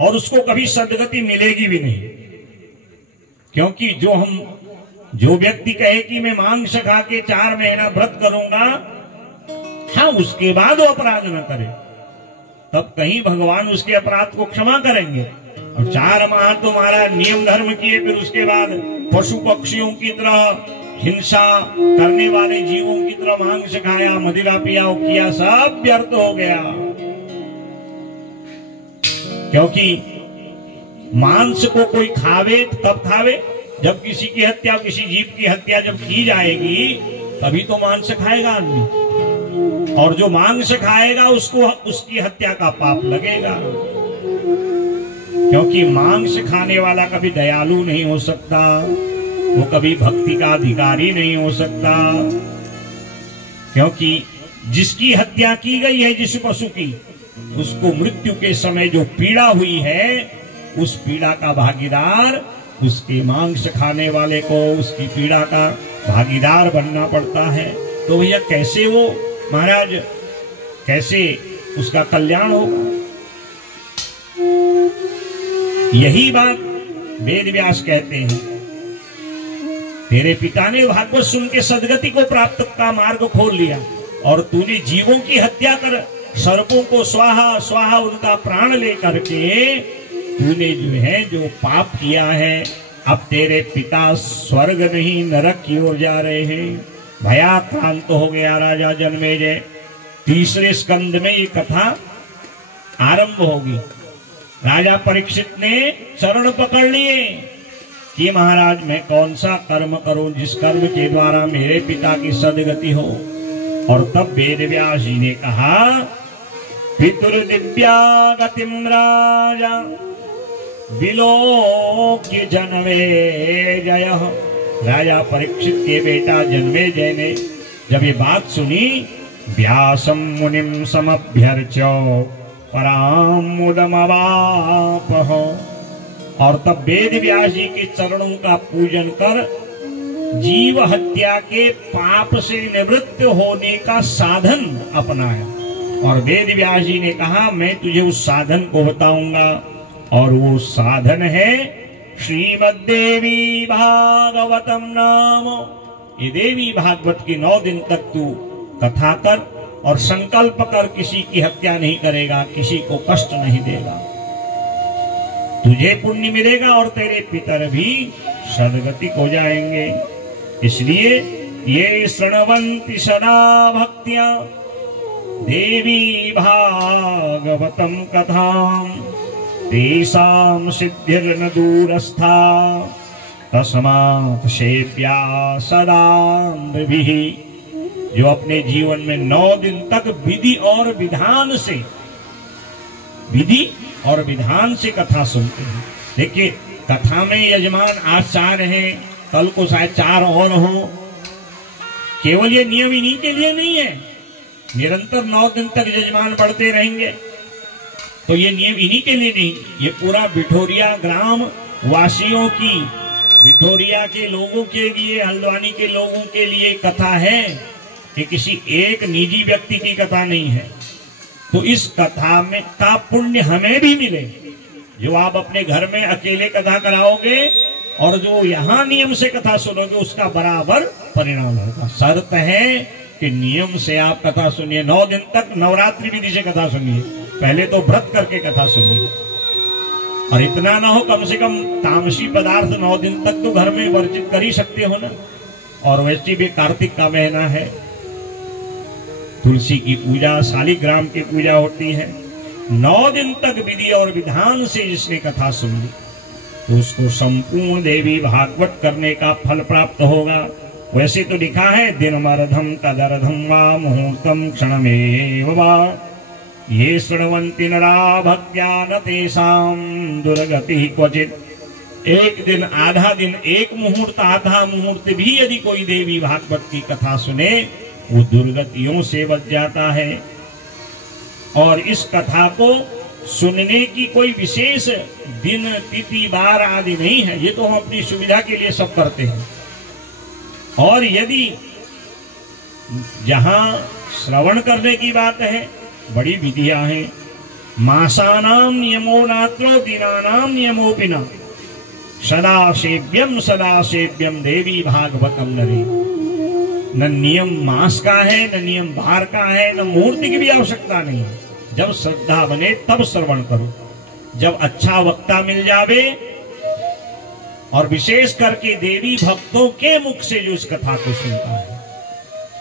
और उसको कभी सदगति मिलेगी भी नहीं, क्योंकि जो व्यक्ति कहे कि मैं मांस खा के 4 महीना व्रत करूंगा, हाँ उसके बाद वो अपराध न करे, तब कहीं भगवान उसके अपराध को क्षमा करेंगे। और 4 माह तुम्हारा नियम धर्म किए, फिर उसके बाद पशु पक्षियों की तरह हिंसा करने वाले जीवों की तरह मांस खाया, मदिरा पिया, किया, सब व्यर्थ हो गया। क्योंकि मांस को कोई खावे तब खावे जब किसी की हत्या, किसी जीव की हत्या जब की जाएगी, तभी तो मांस खाएगा आदमी। और जो मांस खाएगा उसको उसकी हत्या का पाप लगेगा, क्योंकि मांस खाने वाला कभी दयालु नहीं हो सकता, वो कभी भक्ति का अधिकारी नहीं हो सकता। क्योंकि जिसकी हत्या की गई है, जिस पशु की, उसको मृत्यु के समय जो पीड़ा हुई है, उस पीड़ा का भागीदार उसके मांस खाने वाले को उसकी पीड़ा का भागीदार बनना पड़ता है। तो भैया कैसे वो महाराज, कैसे उसका कल्याण होगा? यही बात वेद व्यास कहते हैं, तेरे पिता ने भागवत सुन के सदगति को प्राप्त का मार्ग खोल लिया, और तूने जीवों की हत्या कर, सर्पों को स्वाहा स्वाहा उनका प्राण लेकर के तूने जो पाप किया है, अब तेरे पिता स्वर्ग नहीं नरक की ओर जा रहे हैं। भयाक्रांत हो गया राजा जन्मेजय। 3रे स्कंद में ये कथा आरंभ होगी। राजा परीक्षित ने चरण पकड़ लिए कि महाराज मैं कौन सा कर्म करूं जिस कर्म के द्वारा मेरे पिता की सदगति हो। और तब वेद व्यास जी ने कहा, पितुर्दिव्या गतिम राजा विलोक्य जन्मेजय। राजा परीक्षित के बेटा जन्मेजय ने जब ये बात सुनी, व्यासम मुनिम समभ्यर्च्य पराम मुदमवापः। और तब वेद व्यास जी के चरणों का पूजन कर जीव हत्या के पाप से निवृत्त होने का साधन अपनाया। और वेद व्यास जी ने कहा, मैं तुझे उस साधन को बताऊंगा, और वो साधन है श्रीमद् देवी भागवतम नाम। ये देवी भागवत की 9 दिन तक तू कथा कर और संकल्प कर, किसी की हत्या नहीं करेगा, किसी को कष्ट नहीं देगा, तुझे पुण्य मिलेगा और तेरे पितर भी सदगति हो जाएंगे। इसलिए ये शृण्वन्ति सदा भक्त्या देवी भागवतम कथाम तेषां सिद्धिर्न दूरस्था तस्मात् सेव्या सदा नृभिः। जो अपने जीवन में 9 दिन तक विधि और विधान से कथा सुनते हैं। देखिए कथा में यजमान आज 4 हैं, कल को शायद 4 और हों। केवल ये नियम इन्हीं के लिए नहीं है, निरंतर 9 दिन तक यजमान बढ़ते रहेंगे, तो ये नियम इन्हीं के लिए नहीं, ये पूरा बिठोरिया ग्राम वासियों की, बिठोरिया के लोगों के लिए, हल्द्वानी के लोगों के लिए कथा है, कि किसी एक निजी व्यक्ति की कथा नहीं है। तो इस कथा में का पुण्य हमें भी मिले, जो आप अपने घर में अकेले कथा कराओगे और जो यहाँ नियम से कथा सुनोगे, उसका बराबर परिणाम होगा। शर्त है कि नियम से आप कथा सुनिए। 9 दिन तक नवरात्रि विधि से कथा सुनिए, पहले तो व्रत करके कथा सुनिए। और इतना ना हो, कम से कम तामसी पदार्थ 9 दिन तक तो घर में वर्जित कर ही सकते हो ना। और वैसे भी कार्तिक का महीना है, तुलसी की पूजा, शालिग्राम की पूजा होती है, 9 दिन तक विधि और विधान से जिसने कथा सुन ली तो उसको संपूर्ण देवी भागवत करने का फल प्राप्त होगा। वैसे तो लिखा है दिनमर्धम तदर्धम वा मुहूर्तम क्षणमेव वा ये शृण्वन्ति नरा भक्त्या न तेषां दुर्गति क्वचित्। एक दिन, आधा दिन, एक मुहूर्त, आधा मुहूर्त भी यदि कोई देवी भागवत की कथा सुने वो दुर्गतियों से बच जाता है। और इस कथा को सुनने की कोई विशेष दिन, तिथि, बार आदि नहीं है, ये तो हम अपनी सुविधा के लिए सब करते हैं। और यदि जहां श्रवण करने की बात है, बड़ी विधियां हैं। मासानाम नियमो नात्रो दिनानाम नियमो बिना सदा सेव्यम देवी भागवतम नरे। न नियम मास का है, न नियम भार का है, न मूर्ति की भी आवश्यकता नहीं है। जब श्रद्धा बने तब श्रवण करो, जब अच्छा वक्ता मिल जावे, और विशेष करके देवी भक्तों के मुख से जो इस कथा को सुनता है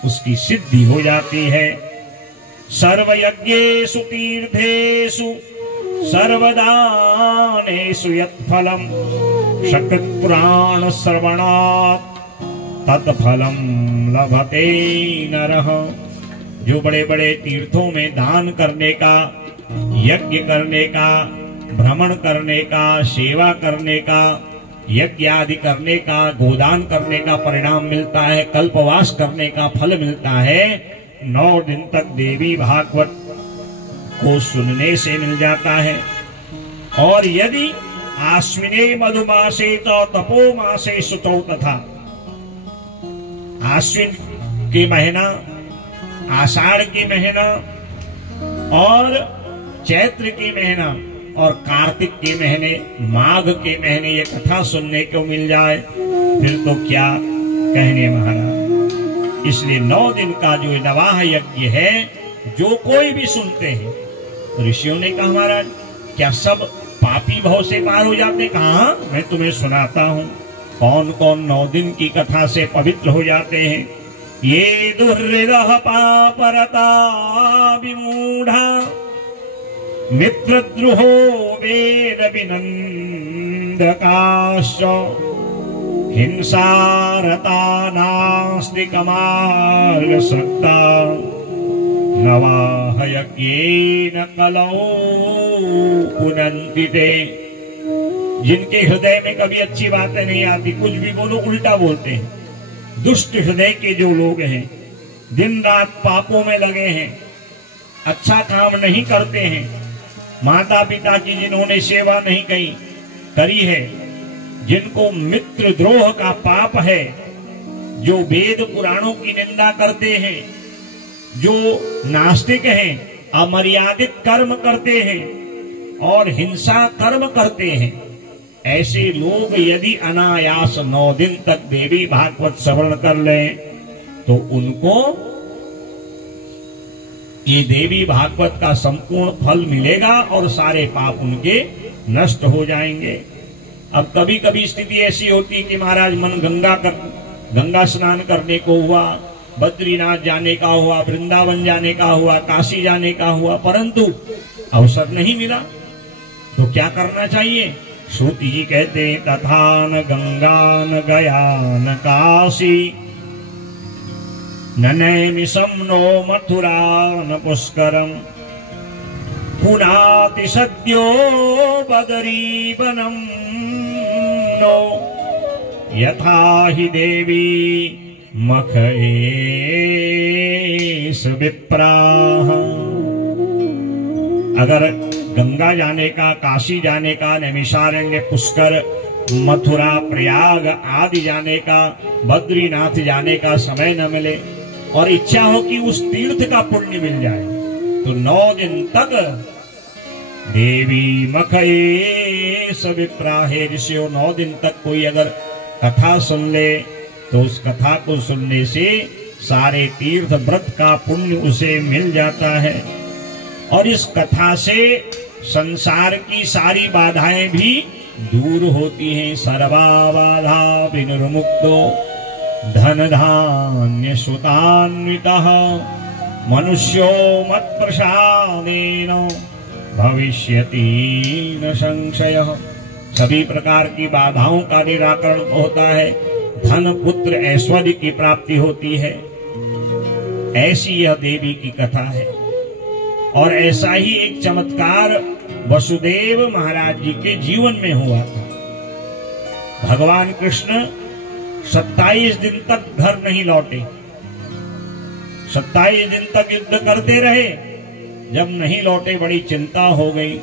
उसकी सिद्धि हो जाती है। सर्वयज्ञेषु तीर्थेषु सर्वदानेषु यत्फलम् सकृत्पुराण श्रवणात् तत्फलम लभते नरः। जो बड़े बड़े तीर्थों में दान करने का, यज्ञ करने का, भ्रमण करने का, सेवा करने का, यज्ञ आदि करने का, गोदान करने का परिणाम मिलता है, कल्पवास करने का फल मिलता है, 9 दिन तक देवी भागवत को सुनने से मिल जाता है। और यदि आश्विने मधुमासे तो तपो मासे सुतौ तथा, आश्विन के महीना, आषाढ़ के महीना और चैत्र के महीना और कार्तिक के महीने, माघ के महीने ये कथा सुनने को मिल जाए फिर तो क्या कहने महाराज। इसलिए 9 दिन का जो नवाह यज्ञ है जो कोई भी सुनते हैं, ऋषियों ने कहा महाराज क्या सब पापी भाव से पार हो जाते? कहा मैं तुम्हें सुनाता हूँ कौन कौन 9 दिन की कथा से पवित्र हो जाते हैं। ये दुर्हृदः पापरता विमूढ़ा मित्रद्रुहो वेद विनन्दकाश्च हिंसारता नास्तिक मार्गसक्ता नवाह यज्ञेन कलौ पुनन्ति ते। जिनके हृदय में कभी अच्छी बातें नहीं आती, कुछ भी बोलो उल्टा बोलते हैं, दुष्ट हृदय के जो लोग हैं, दिन रात पापों में लगे हैं, अच्छा काम नहीं करते हैं, माता पिता की जिन्होंने सेवा नहीं करी है, जिनको मित्र द्रोह का पाप है, जो वेद पुराणों की निंदा करते हैं, जो नास्तिक हैं, अमर्यादित कर्म करते हैं और हिंसा कर्म करते हैं, ऐसे लोग यदि अनायास 9 दिन तक देवी भागवत श्रवण कर लें तो उनको ये देवी भागवत का संपूर्ण फल मिलेगा और सारे पाप उनके नष्ट हो जाएंगे। अब कभी कभी स्थिति ऐसी होती कि महाराज मन गंगा स्नान करने को हुआ, बद्रीनाथ जाने का हुआ, वृंदावन जाने का हुआ, काशी जाने का हुआ, परंतु अवसर नहीं मिला, तो क्या करना चाहिए? श्रुति जी कहते तथा न गंगा न गया न काशी न नैमिषं नो मथुरा न पुष्करम पुनाति सद्यो बदरीवनम नो यथा हि देवी मख एष विप्राः। अगर गंगा जाने का, काशी जाने का, नैमिषारण्य, पुष्कर, मथुरा, प्रयाग आदि जाने का, बद्रीनाथ जाने का समय न मिले और इच्छा हो कि उस तीर्थ का पुण्य मिल जाए तो 9 दिन तक देवी मख एष विप्राहे ऋषियों 9 दिन तक कोई अगर कथा सुन ले तो उस कथा को सुनने से सारे तीर्थ व्रत का पुण्य उसे मिल जाता है। और इस कथा से संसार की सारी बाधाएं भी दूर होती हैं। सर्वा बाधा विनिर्मुक्तो धन धान्य सुतान्वितः मनुष्यो मत्प्रसादेन भविष्यति न संशयः। सभी प्रकार की बाधाओं का निराकरण होता है, धन पुत्र ऐश्वर्य की प्राप्ति होती है। ऐसी यह देवी की कथा है। और ऐसा ही एक चमत्कार वसुदेव महाराज जी के जीवन में हुआ था। भगवान कृष्ण 27 दिन तक घर नहीं लौटे, 27 दिन तक युद्ध करते रहे। जब नहीं लौटे बड़ी चिंता हो गई,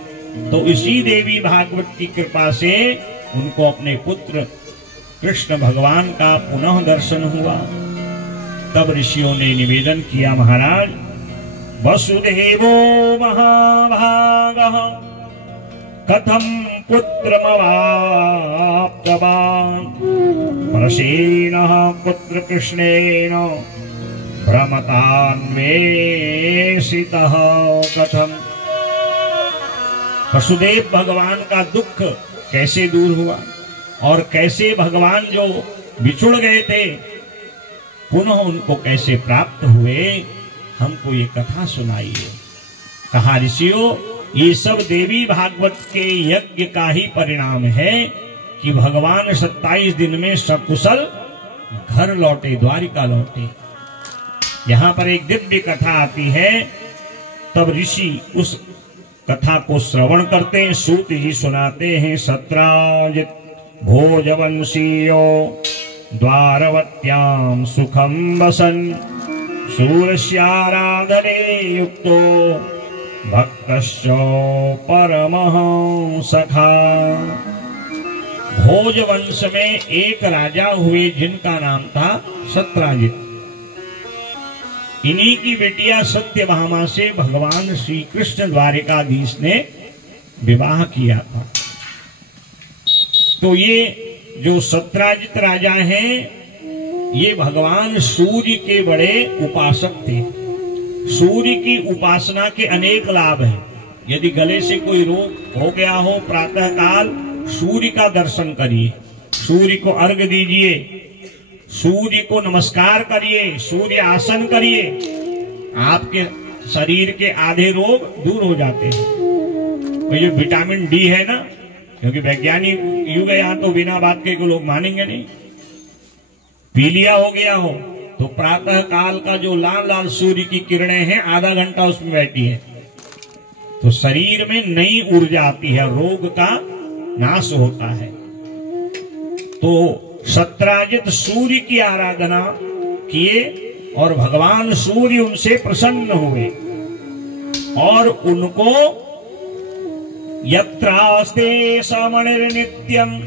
तो इसी देवी भागवत की कृपा से उनको अपने पुत्र कृष्ण भगवान का पुनः दर्शन हुआ। तब ऋषियों ने निवेदन किया, महाराज वसुदेवो महाभागः कथम पुत्रमवाप्तवान् प्रसेनः पुत्र कृष्णेन भ्रमतान्वेषितः कथम। वसुदेव भगवान का दुख कैसे दूर हुआ और कैसे भगवान जो बिछुड़ गए थे पुनः उनको कैसे प्राप्त हुए, हमको ये कथा सुनाइए। कहा ऋषियों, ये सब देवी भागवत के यज्ञ का ही परिणाम है कि भगवान 27 दिन में सकुशल घर लौटे, द्वारिका लौटे। यहाँ पर एक दिव्य कथा आती है। तब ऋषि उस कथा को श्रवण करते हैं, सूत जी सुनाते हैं। सत्राजित भोजवंशीयो द्वारवत्यां सुखम वसन सूरस्याराधने युक्तो भक्तश्च परमः सखा। भोजवंश में एक राजा हुए जिनका नाम था सत्राजित। इन्हीं की बेटिया सत्यभामा से भगवान श्री कृष्ण द्वारिकाधीश ने विवाह किया था। तो ये जो सत्राजित राजा हैं, ये भगवान सूर्य के बड़े उपासक थे। सूर्य की उपासना के अनेक लाभ हैं। यदि गले से कोई रोग हो गया हो, प्रातः काल सूर्य का दर्शन करिए, सूर्य को अर्घ्य दीजिए, सूर्य को नमस्कार करिए, सूर्य आसन करिए, आपके शरीर के आधे रोग दूर हो जाते हैं। तो ये विटामिन डी है ना, क्योंकि वैज्ञानिक युग है, यहाँ तो बिना बात के को लोग मानेंगे नहीं। पीलिया हो गया हो तो प्रातः काल का जो लाल लाल सूर्य की किरणें हैं, आधा घंटा उसमें बैठी है तो शरीर में नई ऊर्जा आती है, रोग का नाश होता है। तो सत्राजित सूर्य की आराधना किए और भगवान सूर्य उनसे प्रसन्न हुए और उनको यत्रास्ते समणिर्नित्यम्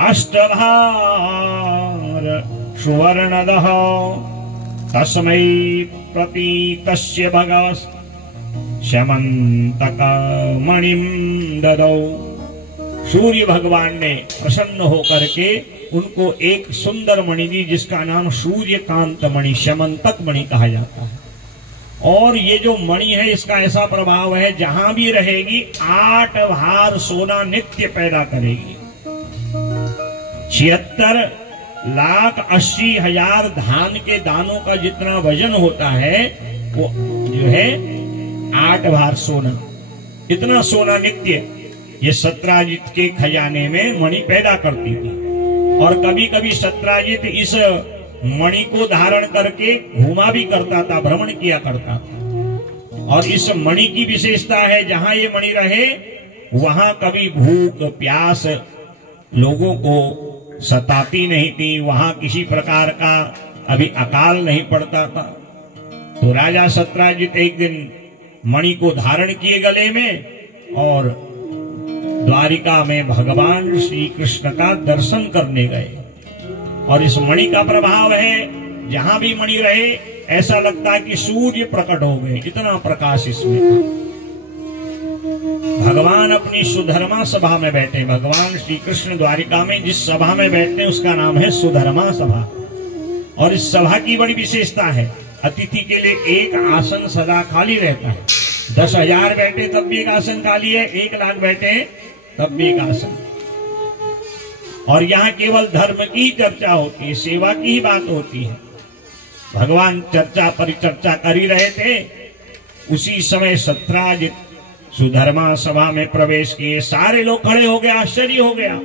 अष्टभार सुवर्णदः तस्मै प्रतीकस्य भगवस् स्यमन्तकमणिं ददौ। सूर्य भगवान ने प्रसन्न होकर के उनको एक सुंदर मणि दी, जिसका नाम सूर्यकांत मणि, स्यमंतक मणि कहा जाता है। और ये जो मणि है, इसका ऐसा प्रभाव है, जहां भी रहेगी 8 भार सोना नित्य पैदा करेगी। 76,80,000 धान के दानों का जितना वजन होता है, वो जो है 8 भार सोना, इतना सोना नित्य ये सत्राजित के खजाने में मणि पैदा करती थी। और कभी कभी सत्राजित इस मणि को धारण करके घूमा भी करता था, भ्रमण किया करता था। और इस मणि की विशेषता है, जहां ये मणि रहे वहां कभी भूख प्यास लोगों को सताती नहीं थी, वहां किसी प्रकार का अभी अकाल नहीं पड़ता था। तो राजा सत्राजित एक दिन मणि को धारण किए गले में और द्वारिका में भगवान श्री कृष्ण का दर्शन करने गए। और इस मणि का प्रभाव है, जहां भी मणि रहे ऐसा लगता है कि सूर्य प्रकट हो गए, इतना प्रकाश इसमें था। भगवान अपनी सुधर्मा सभा में बैठे। भगवान श्री कृष्ण द्वारिका में जिस सभा में बैठते हैं उसका नाम है सुधर्मा सभा। और इस सभा की बड़ी विशेषता है, अतिथि के लिए एक आसन सदा खाली रहता है। 10,000 बैठे तब भी एक आसन खाली है, 1,00,000 बैठे तब भी एक आसन। और यहाँ केवल धर्म की चर्चा होती है, सेवा की ही बात होती है। भगवान चर्चा परिचर्चा कर ही रहे थे। उसी समय सत्राजित सुधर्मा सभा में प्रवेश किए। सारे लोग खड़े हो गए, आश्चर्य हो गया।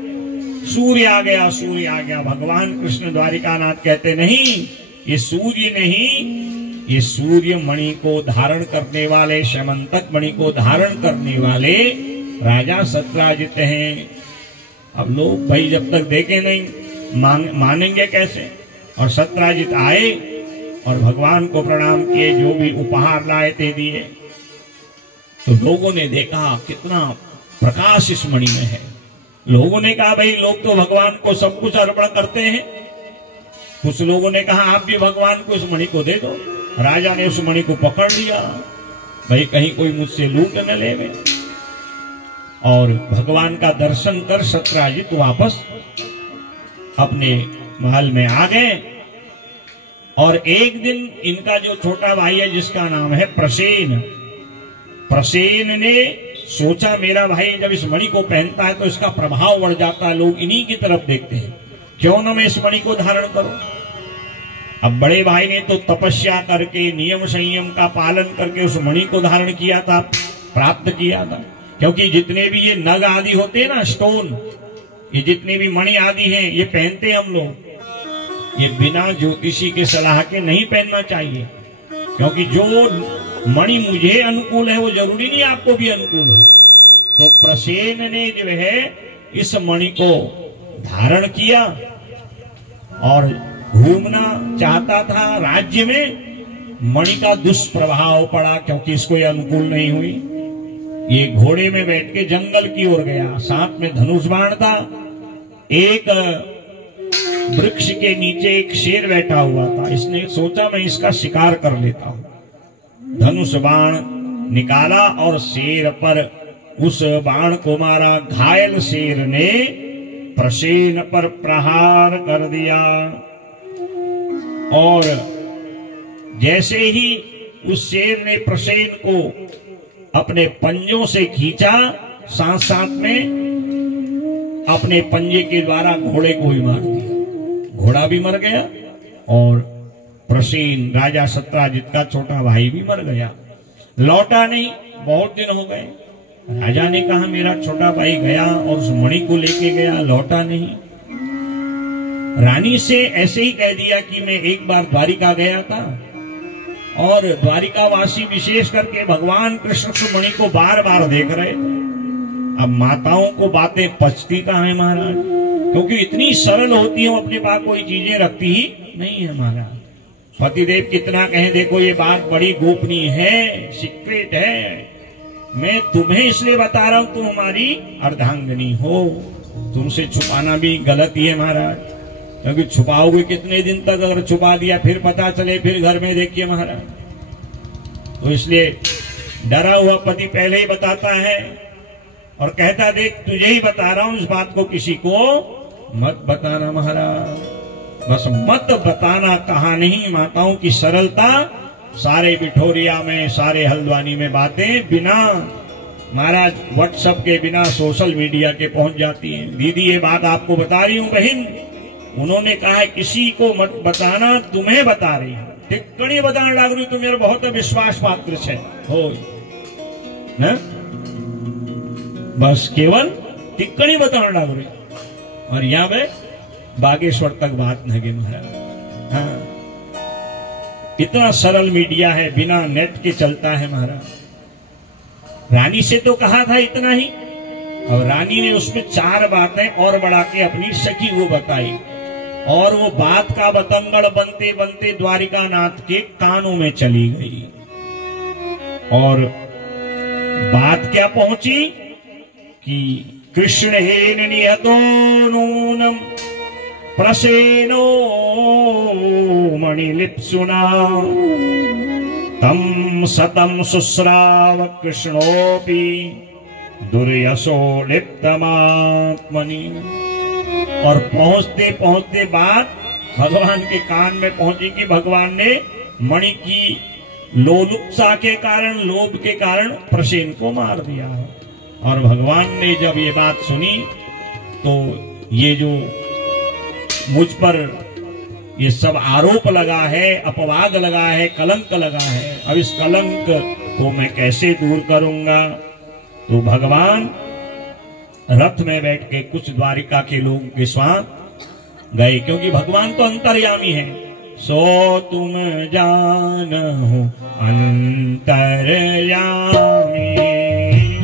सूर्य आ गया, सूर्य आ गया। भगवान कृष्ण द्वारिकानाथ कहते नहीं, ये सूर्य नहीं, ये सूर्य मणि को धारण करने वाले, श्यमंतक मणि को धारण करने वाले राजा सत्राजित हैं। अब लोग भाई जब तक देखे नहीं मानेंगे कैसे। और सत्राजित आए और भगवान को प्रणाम किए, जो भी उपहार लाए थे दिए। तो लोगों ने देखा कितना प्रकाश इस मणि में है। लोगों ने कहा भाई लोग तो भगवान को सब कुछ अर्पण करते हैं। कुछ लोगों ने कहा आप भी भगवान को इस मणि को दे दो। राजा ने उस मणि को पकड़ लिया, भाई कहीं कोई मुझसे लूट न ले। और भगवान का दर्शन कर सत्राजित वापस अपने महल में आ गए। और एक दिन इनका जो छोटा भाई है जिसका नाम है प्रसेन, प्रसेन ने सोचा मेरा भाई जब इस मणि को पहनता है तो इसका प्रभाव बढ़ जाता है, लोग इन्हीं की तरफ देखते हैं, क्यों ना मैं इस मणि को धारण करूं। अब बड़े भाई ने तो तपस्या करके नियम संयम का पालन करके उस मणि को धारण किया था, प्राप्त किया था। क्योंकि जितने भी ये नग आदि होते हैं ना, स्टोन, ये जितने भी मणि आदि हैं ये पहनते हम लोग, ये बिना ज्योतिषी के सलाह के नहीं पहनना चाहिए। क्योंकि जो मणि मुझे अनुकूल है वो जरूरी नहीं आपको भी अनुकूल हो। तो प्रसेन ने जो है इस मणि को धारण किया और घूमना चाहता था राज्य में। मणि का दुष्प्रभाव पड़ा क्योंकि इसको ये अनुकूल नहीं हुई। ये घोड़े में बैठ के जंगल की ओर गया, साथ में धनुष बाण था। एक वृक्ष के नीचे एक शेर बैठा हुआ था, इसने सोचा मैं इसका शिकार कर लेता हूं। धनुष बाण निकाला और शेर पर उस बाण को मारा। घायल शेर ने प्रसेन पर प्रहार कर दिया और जैसे ही उस शेर ने प्रसेन को अपने पंजों से खींचा, साथ साथ में अपने पंजे के द्वारा घोड़े को ही मार दिया। घोड़ा भी मर गया और प्रसेन राजा सत्राजित का छोटा भाई भी मर गया। लौटा नहीं, बहुत दिन हो गए। राजा ने कहा मेरा छोटा भाई गया और उस मणि को लेके गया, लौटा नहीं। रानी से ऐसे ही कह दिया कि मैं एक बार द्वारिका गया था और द्वारिकावासी विशेष करके भगवान कृष्ण उस मणि को बार बार देख रहे थे। अब माताओं को बातें पचती कहाँ है महाराज, क्योंकि इतनी सरल होती है, अपने पास कोई चीजें रखती ही नहीं है महाराज। पतिदेव कितना कहें देखो ये बात बड़ी गोपनीय है, सीक्रेट है, मैं तुम्हें इसलिए बता रहा हूं तुम हमारी अर्धांगिनी हो, तुमसे छुपाना भी गलत ही है महाराज। क्योंकि छुपाओगे कितने दिन तक, अगर छुपा दिया फिर पता चले फिर घर में देखिए महाराज। तो इसलिए डरा हुआ पति पहले ही बताता है और कहता देख तुझे ही बता रहा हूं, इस बात को किसी को मत बताना महाराज, बस मत बताना। कहा नहीं माताओं की सरलता, सारे बिठोरिया में सारे हल्द्वानी में बातें बिना महाराज व्हाट्सएप के बिना सोशल मीडिया के पहुंच जाती हैं। दीदी ये बात आपको बता रही हूं बहन, उन्होंने कहा है किसी को मत बताना, तुम्हें बता रही हूं। टिप्पणी बताने लग रही तुम मेरा बहुत विश्वास पात्र है हो न? बस केवल टिप्पणी बताने लग रही और यहां पे बागेश्वर तक बात न गई महाराज। हाँ, इतना सरल मीडिया है, बिना नेट के चलता है महाराज। रानी से तो कहा था इतना ही, और रानी ने उसमें 4 बातें और बढ़ा के अपनी सखी को बताई और वो बात का बतंगड़ बनते बनते द्वारिकानाथ के कानों में चली गई। और बात क्या पहुंची कि कृष्ण हेन निहतो नूनम प्रसेनो मणिलिप्सुना तम सतम शुश्राव कृष्णोपि दुर्यशो लिप्तमात्मनि। और पहुंचते पहुंचते बात भगवान के कान में पहुंची कि भगवान ने मणि की लोलुपता के कारण, लोभ के कारण प्रसेन को मार दिया है। और भगवान ने जब ये बात सुनी तो ये जो मुझ पर ये सब आरोप लगा है, अपवाद लगा है, कलंक लगा है, अब इस कलंक को मैं कैसे दूर करूंगा। तो भगवान रथ में बैठ के कुछ द्वारिका के लोगों के साथ गए, क्योंकि भगवान तो अंतर्यामी है। सो तुम जानहु अंतर्यामी,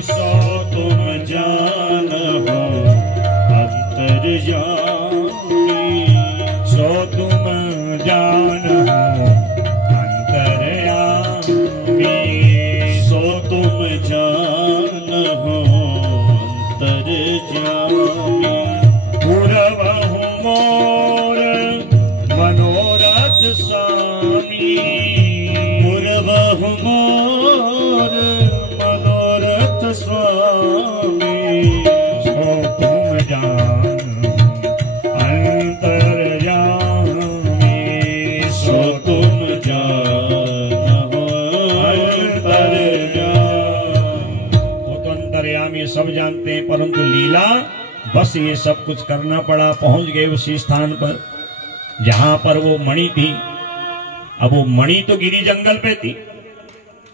सो तुम जानहु अंतर्यामी, सो तुम जानहु अंतर्यामी, सो तुम जानहु अंतर्यामी। पूरवहु मोर मनोरथ स्वामी, पूरवहु मोर मनोरथ स्वामी, सो तुम जानहु अंतर्यामी, सो तुम जानहु अंतर्यामी। वो तो अंतर्यामी सब जानते हैं, परंतु लीला बस ये सब कुछ करना पड़ा। पहुंच गए उसी स्थान पर जहां पर वो मणि थी। अब वो मणि तो गिरी जंगल पे थी।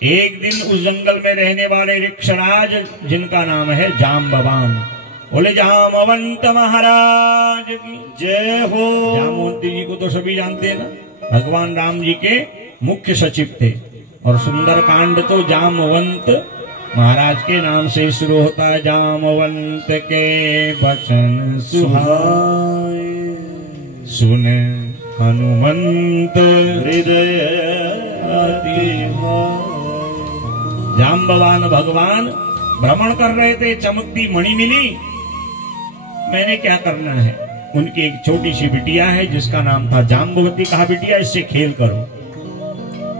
एक दिन उस जंगल में रहने वाले ऋक्षराज, जिनका नाम है जाम्बवान, बोले जामवंत महाराज की जय हो। जामवंत जी को तो सभी जानते हैं ना, भगवान राम जी के मुख्य सचिव थे। और सुंदर कांड तो जामवंत महाराज के नाम से शुरू होता है। जामवंत के बचन सुहाए, सुन हनुमंत हृदय जाम्बवान भगवान भ्रमण कर रहे थे, चमकती मणि मिली। मैंने क्या करना है, उनकी एक छोटी सी बिटिया है जिसका नाम था जाम्बवती। कहा बिटिया इससे खेल करो।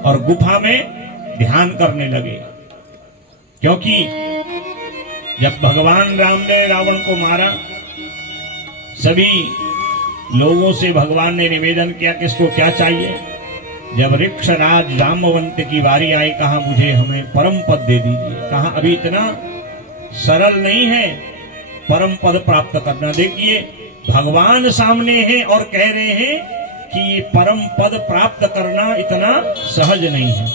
और गुफा में ध्यान करने लगे, क्योंकि जब भगवान राम ने रावण को मारा, सभी लोगों से भगवान ने निवेदन किया कि इसको क्या चाहिए। जब ऋक्षराज जाम्बवंत की बारी आई, कहा मुझे हमें परम पद दे दीजिए। कहा अभी इतना सरल नहीं है परम पद प्राप्त करना। देखिए भगवान सामने है और कह रहे हैं कि ये परम पद प्राप्त करना इतना सहज नहीं है।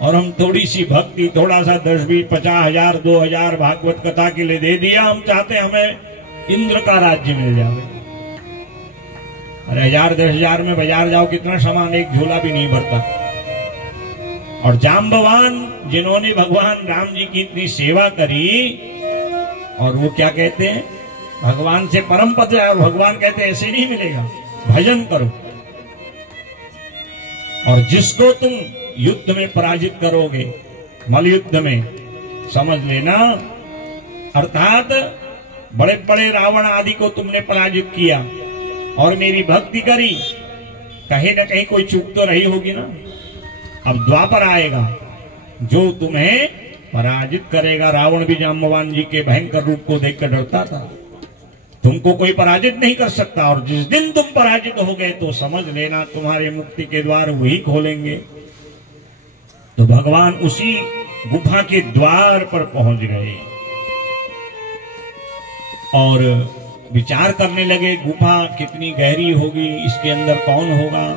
और हम थोड़ी सी भक्ति, थोड़ा सा 10, 20, 50 हजार 2000 भागवत कथा के लिए दे दिया, हम चाहते हमें इंद्र का राज्य मिल जाए। अरे 1000 10 हजार में बाजार जाओ, कितना सामान, एक झोला भी नहीं भरता। और जाम्बवान जिन्होंने भगवान राम जी की इतनी सेवा करी, और वो क्या कहते हैं, भगवान से परम पद है, और भगवान कहते हैं ऐसे नहीं मिलेगा, भजन करो। और जिसको तुम युद्ध में पराजित करोगे, मल युद्ध में, समझ लेना, अर्थात बड़े बड़े रावण आदि को तुमने पराजित किया और मेरी भक्ति करी, कहीं न कहीं कोई चूक तो रही होगी ना। अब द्वापर आएगा, जो तुम्हें पराजित करेगा। रावण भी जाम्बवान जी के भयंकर रूप को देखकर डरता था। तुमको कोई पराजित नहीं कर सकता, और जिस दिन तुम पराजित हो गए तो समझ लेना तुम्हारे मुक्ति के द्वार वही खोलेंगे। तो भगवान उसी गुफा के द्वार पर पहुंच गए और विचार करने लगे, गुफा कितनी गहरी होगी, इसके अंदर कौन होगा।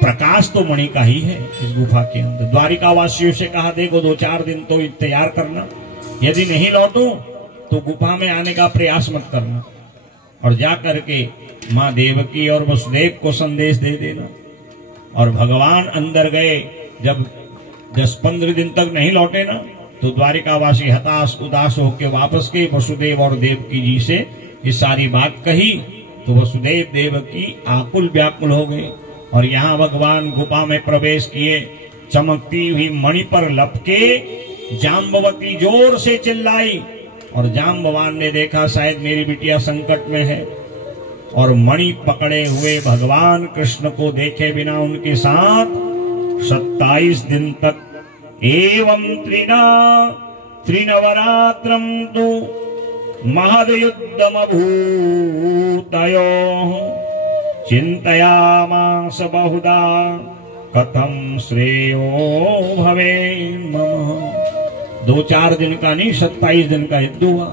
प्रकाश तो मणि का ही है इस गुफा के अंदर। द्वारिका वासियों से कहा देखो 2-4 दिन तो इंतजार करना, यदि नहीं लौटूं तो गुफा में आने का प्रयास मत करना, और जा करके माँ देवकी और वसुदेव को संदेश दे देना। और भगवान अंदर गए। जब 10-15 दिन तक नहीं लौटे ना, तो द्वारिकावासी हताश उदास होकर वापस गए। वसुदेव और देवकी जी से ये सारी बात कही तो वसुदेव देवकी आकुल व्याकुल हो गए। और यहाँ भगवान गुफा में प्रवेश किए। चमकती हुई मणि पर लपके जाम्बवती जोर से चिल्लाई, और जाम्बवान ने देखा शायद मेरी बिटिया संकट में है, और मणि पकड़े हुए भगवान कृष्ण को देखे बिना उनके साथ 27 दिन तक एवं त्रिनवरात्रं तु महद्युद्धमभूतयोः चिन्तयामास बहुधा कथं श्रेयो भवे मम। 2-4 दिन का नहीं, 27 दिन का युद्ध हुआ।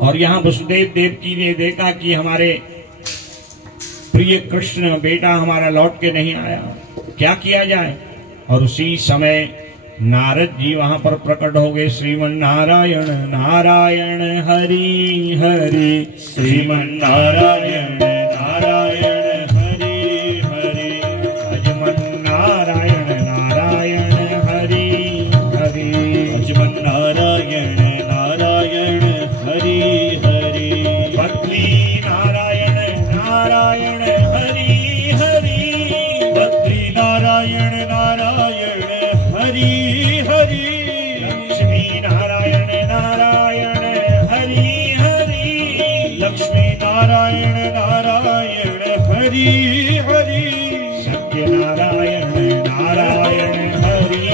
और यहाँ वसुदेव देवकी ने देखा कि हमारे प्रिय कृष्ण बेटा हमारा लौट के नहीं आया, क्या किया जाए। और उसी समय नारद जी वहां पर प्रकट हो गए। Shriman Narayan Narayan Hari Hari, Shriman Narayan Narayan Hari Hari, Ajman Narayan Narayan Hari Hari, Ajman Narayan Narayan Hari Hari, Badri Narayan Narayan Hari Hari, Badri Narayan Narayan Hari Hari, Lakshmi Narayan Narayan Hari Hari, Lakshmi Narayan Narayan Hari Hari, Satya Narayan Narayan Hari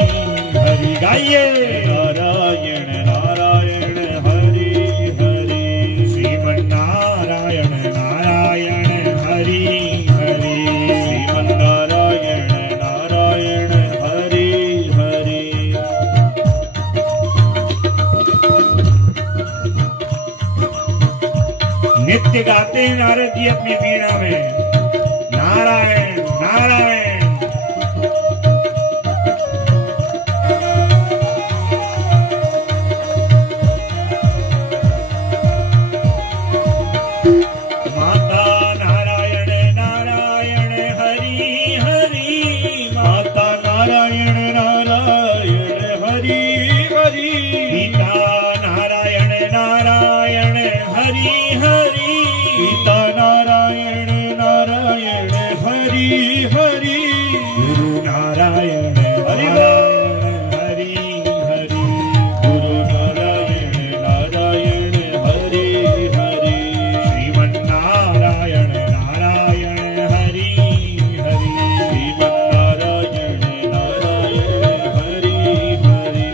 Hari. गाइए नारायण नारायण हरि हरि, श्रीमन नारायण नारायण हरि हरि, श्रीमन नारायण नारायण हरि हरि, नित्य गाते हैं नारद जी अपनी वीणा में नारायण नारायण। माता नारायण नारायण हरि हरि, माता नारायण नारायण हरि हरि, पिता नारायण नारायण हरि हरि, पिता नारायण नारायण हरि हरि, गुरु नारायण नारायण हरि हरि, गुरु नारायण नारायण हरि हरि, श्रीमन नारायण नारायण हरि हरि, श्रीमन नारायण नारायण हरि हरि,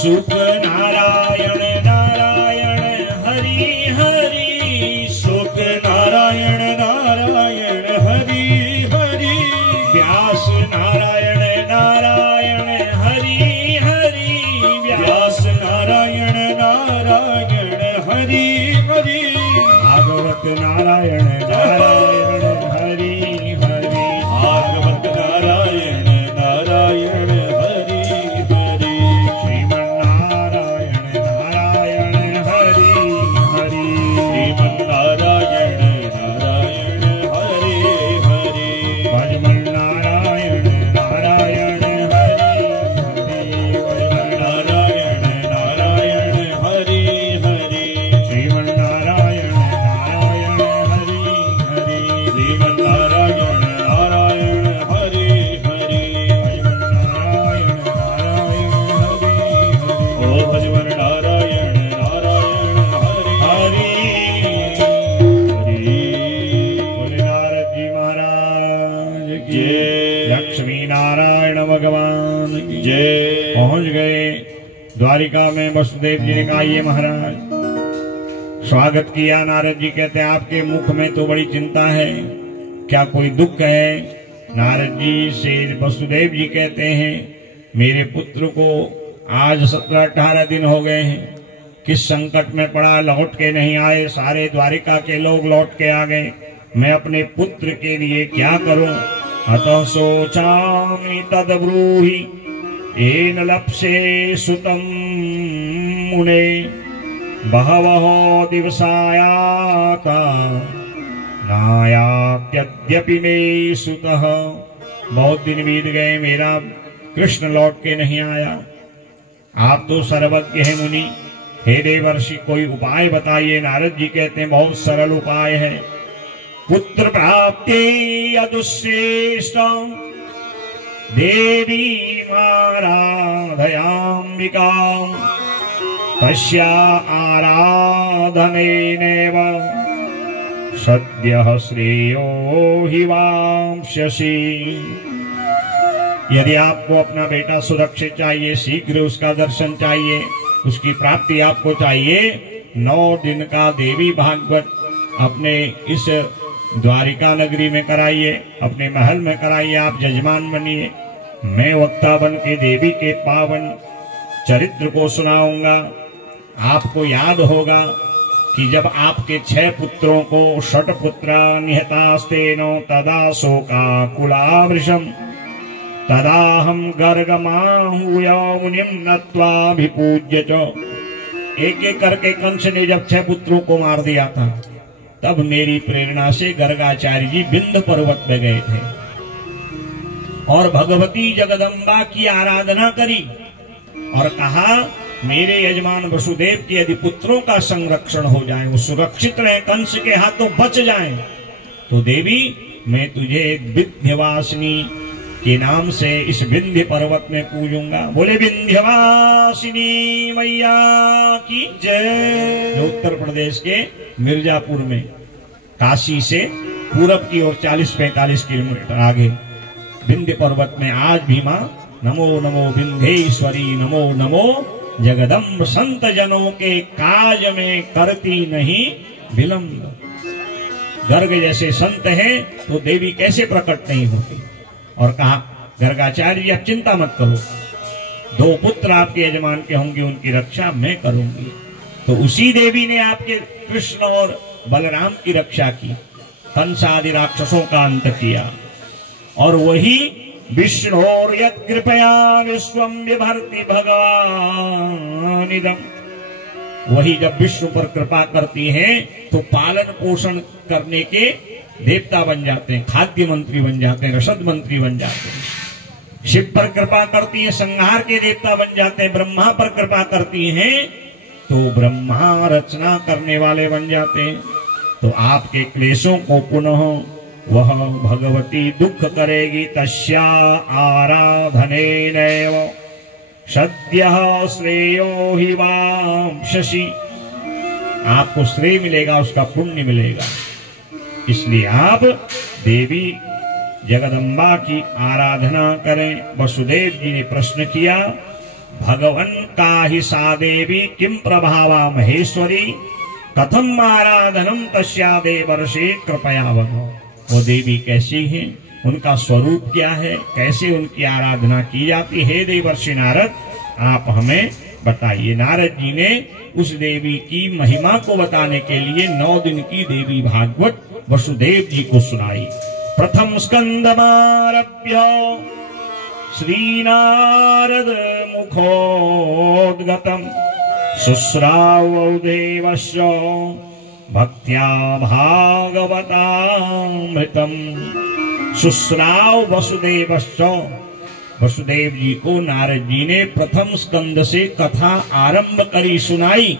सुख नारायण नारायण हरि हरि, सुख नारायण नारायण हरि हरि, व्यास नारायण नारायण हरि हरि, व्यास नारायण नारायण हरि हरि, भागवत नारायण नारायण हरि हरि, भागवत नारायण नारायण हरि हरि, श्रीमन नारायण नारायण हरि हरि, श्रीमन नारायण नारायण हरि हरि, भजमन नारायण नारायण हरि हरि, भजमन नारायण नारायण हरि हरि, श्रीमन नारायण नारायण हरि हरि, श्रीमन नारायण नारायण हरि हरि, भजमन नारायण नारायण हरि हरि, ओ भजमन नारायण नारायण हरि हरि हरि, बोले नारद जी महाराज की जय। लक्ष्मी नारायण भगवान की जय। पहुंच गए द्वारिका में। वसुदेव जी ने कहा ये महाराज स्वागत किया। नारद जी कहते हैं आपके मुख में तो बड़ी चिंता है, क्या कोई दुख है? नारद जी से वसुदेव जी कहते हैं मेरे पुत्र को आज 17-18 दिन हो गए हैं, किस संकट में पड़ा, लौट के नहीं आए। सारे द्वारिका के लोग लौट के आ गए, मैं अपने पुत्र के लिए क्या करूं? अतः सोचामि तद्ब्रूहि येन लप्से सुतं मुने, बहवः दिवसायाता नायाप्यद्यपि मे सुतः। बहुत दिन बीत गए, मेरा कृष्ण लौट के नहीं आया। आप तो सर्वज्ञ हैं मुनि, हे देवर्षि कोई उपाय बताइए। नारद जी कहते हैं बहुत सरल उपाय है। पुत्र प्राप्ते यदुश्रेष्ठ देवी आराधयाम्बिका, तस्या आराधनेनैव सद्यः श्रेयो हि वांस्यसि। यदि आपको अपना बेटा सुरक्षित चाहिए, शीघ्र उसका दर्शन चाहिए, उसकी प्राप्ति आपको चाहिए, 9 दिन का देवी भागवत अपने इस द्वारिका नगरी में कराइए, अपने महल में कराइए, आप जजमान बनिए। मैं वक्ता बन के देवी के पावन चरित्र को सुनाऊंगा। आपको याद होगा कि जब आपके 6 पुत्रों को षट्पुत्रा निहतास्तेनो तदा शोकाकुलावृशं तदाहं गर्गमाहूय मुनिं नत्वाभिपूज्य च। एक एक करके कंस ने जब 6 पुत्रों को मार दिया था, तब मेरी प्रेरणा से गर्गाचार्य जी विंध्य पर्वत में गए थे और भगवती जगदम्बा की आराधना करी और कहा मेरे यजमान वसुदेव के यदि पुत्रों का संरक्षण हो जाए, वो सुरक्षित रहे, कंस के हाथों बच जाएं, तो देवी मैं तुझे विंध्यवासिनी के नाम से इस विंध्य पर्वत में पूजूंगा। बोले विंध्यवासिनी मैया की जय। जो उत्तर प्रदेश के मिर्जापुर में काशी से पूरब की ओर 40-45 किलोमीटर आगे विंध्य पर्वत में आज भी मां नमो नमो विंध्येश्वरी नमो नमो जगदम्ब संत जनों के काज में करती नहीं विलंब। गर्ग जैसे संत हैं तो देवी कैसे प्रकट नहीं होती। और कहा गर्गाचार्य जी आप चिंता मत करो, 2 पुत्र आपके यजमान के होंगे, उनकी रक्षा मैं करूंगी। तो उसी देवी ने आपके कृष्ण और बलराम की रक्षा की, कंस आदि राक्षसों का अंत किया। और वही विष्णु और यत् कृपया विश्वम विभर्ति भगवान इदम, वही जब विष्णु पर कृपा करती हैं तो पालन पोषण करने के देवता बन जाते हैं, खाद्य मंत्री बन जाते हैं, रसद मंत्री बन जाते हैं। शिव पर कृपा करती है, संहार के देवता बन जाते हैं। ब्रह्मा पर कृपा करती हैं तो ब्रह्मा रचना करने वाले बन जाते हैं। तो आपके क्लेशों को पुनः वह भगवती दुख करेगी। तस्या आराधने नैव सद्यः श्रेयो हि वांशसि, आपको श्रेय मिलेगा, उसका पुण्य मिलेगा। इसलिए आप देवी जगदम्बा की आराधना करें। वसुदेव जी ने प्रश्न किया भगवन का ही सा देवी किम प्रभावा महेश्वरी कथम आराधनम तस्या देवर्षे कृपया वनो। वो देवी कैसी है, उनका स्वरूप क्या है, कैसे उनकी आराधना की जाती है। देवर्षि नारद आप हमें बताइए। नारद जी ने उस देवी की महिमा को बताने के लिए 9 दिन की देवी भागवत वसुदेव जी को सुनाई। प्रथम स्कंदमारभ्य श्री नारद मुखोद्गतम शुश्रावो देवस्य भक्त्या भागवतामृतम। शुश्राव वसुदेवस्य, वसुदेव जी को नारद जी ने प्रथम स्कंद से कथा आरंभ करी सुनाई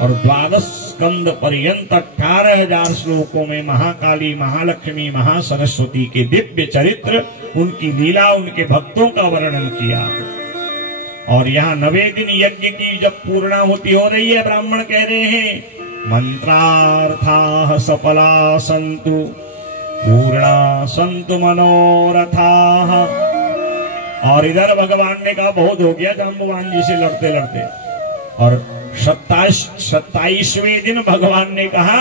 और 12 स्कंद पर्यंत 18,000 श्लोकों में महाकाली, महालक्ष्मी, महासरस्वती के दिव्य चरित्र, उनकी लीला, उनके भक्तों का वर्णन किया। और यहाँ 9वें दिन यज्ञ की जब पूर्णाहुति हो रही है, ब्राह्मण कह रहे हैं मंत्रार्थाः सफला सन्तु पूर्णा सन्तु मनोरथाः। और इधर भगवान ने कहा बहुत हो गया जाम्बवान जी से लड़ते लड़ते। और 27वें दिन भगवान ने कहा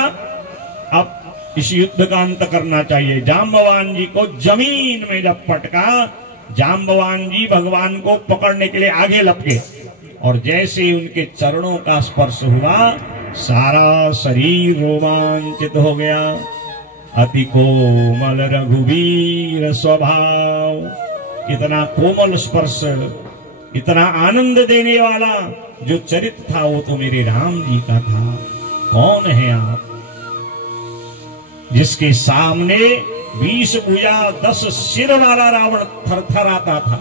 अब इस युद्ध का अंत करना चाहिए। जाम्बवान जी को जमीन में जब पटका, जाम्बवान जी भगवान को पकड़ने के लिए आगे लपके और जैसे ही उनके चरणों का स्पर्श हुआ सारा शरीर रोमांचित हो गया। अति कोमल रघुवीर स्वभाव, इतना कोमल स्पर्श, इतना आनंद देने वाला जो चरित्र था वो तो मेरे राम जी का था। कौन है आप जिसके सामने 20 भुजा 10 सिर वाला रावण थरथराता था।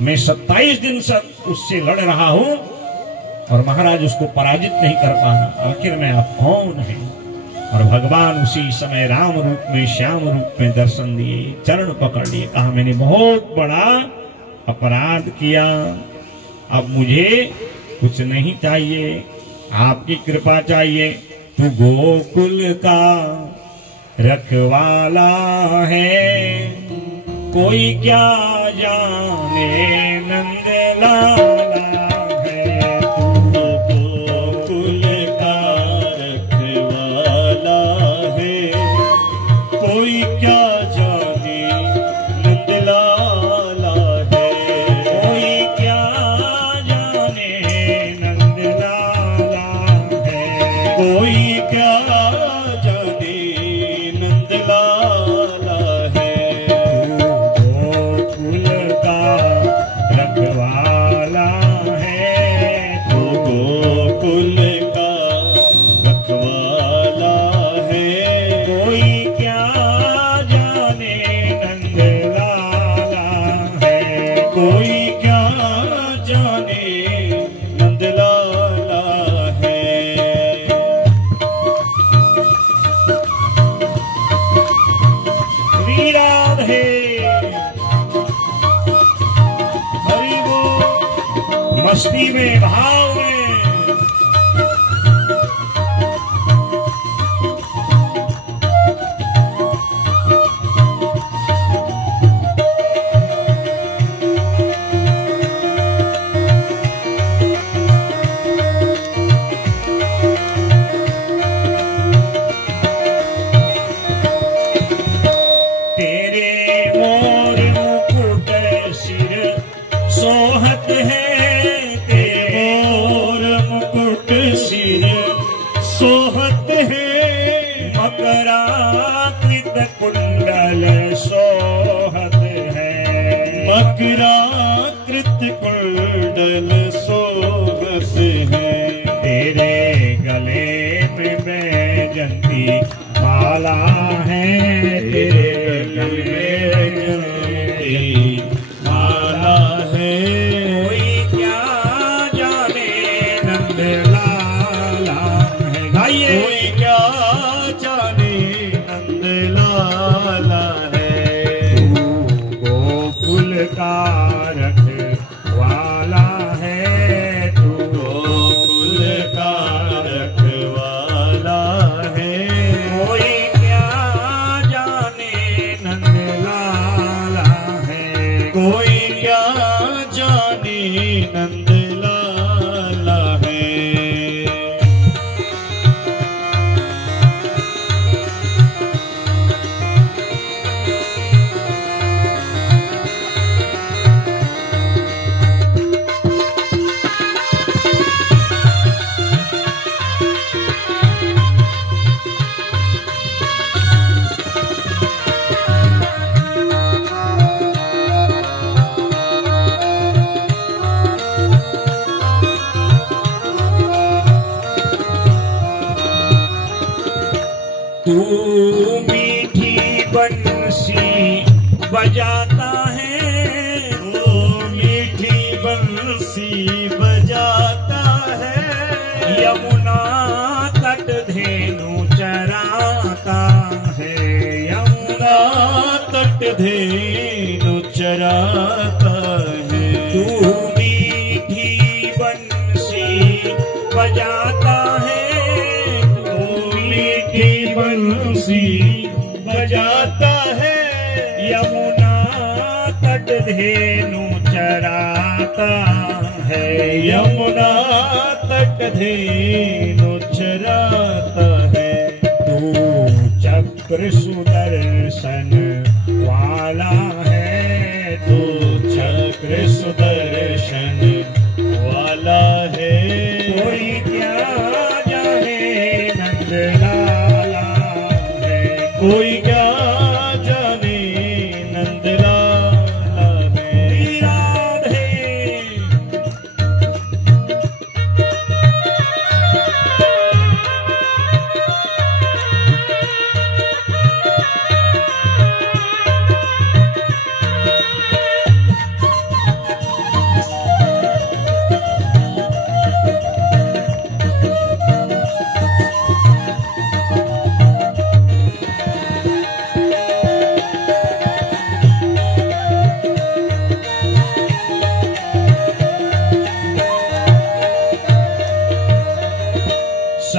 मैं 27 दिन से उससे लड़ रहा हूं और महाराज उसको पराजित नहीं कर पा रहा। आखिर में आप कौन हैं? और भगवान उसी समय राम रूप में, श्याम रूप में दर्शन दिए, चरण पकड़ लिए, कहा मैंने बहुत बड़ा अपराध किया, अब मुझे कुछ नहीं चाहिए, आपकी कृपा चाहिए। तू गोकुल का रखवाला है, कोई क्या जाने नंद लाला है। तू गोकुल का रखवाला है, मस्ती में भाव में सोहत है तेरे मुकुट सिर सोहत है मकराकृत कुंडल सोहत है मकराकृत कुंडल सोहत है तेरे गले में बैजंती माला है तेरे गले में बैजंती माला है कोई क्या जाने नंद लाला है गाइए कोई क्या जाने नंद लाला है तू गोकुल का रखवाला है तू गोकुल का रखवाला है कोई क्या जाने नंद लाला है कोई क्या जाने नंद लाला है तू मीठी बंसी बजाता है वो मीठी बंसी बजाता है यमुना तट धेनु चराता है यमुना तट धेनु चराता है तू मीठी बंसी बजाता है तू मीठी बंसी बजाता है यमुना तट धेनु चराता है यमुना तट धेनु चराता है तू चक्र सुदर्शन वाला है तू चक्र सुदर्शन वाला है कोई क्या जाने नंद लाला है कोई क्या जाने नंद लाला है राधे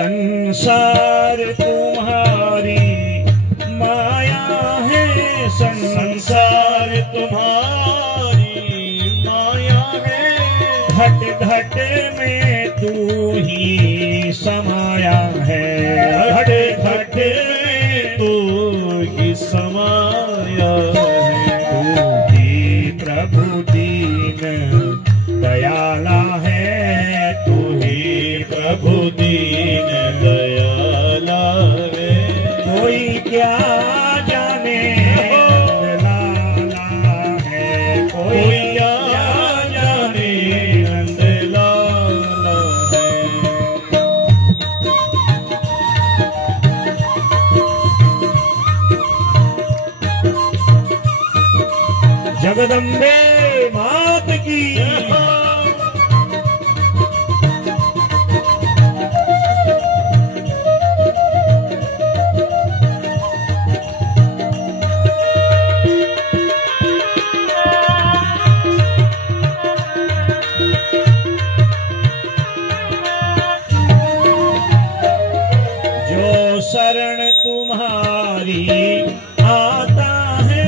संसार तुम्हारी माया है संसार तुम्हारी माया है घट घट में तू ही समाया है घट घट में तू ही समाया है तू ही प्रभु दीन दयाला है तू ही प्रभु दीन दयाला है कोई क्या जाने नंद लाला है कोई क्या जाने नंद लाला है जगदम्बे मात की शरण तुम्हारी आता है,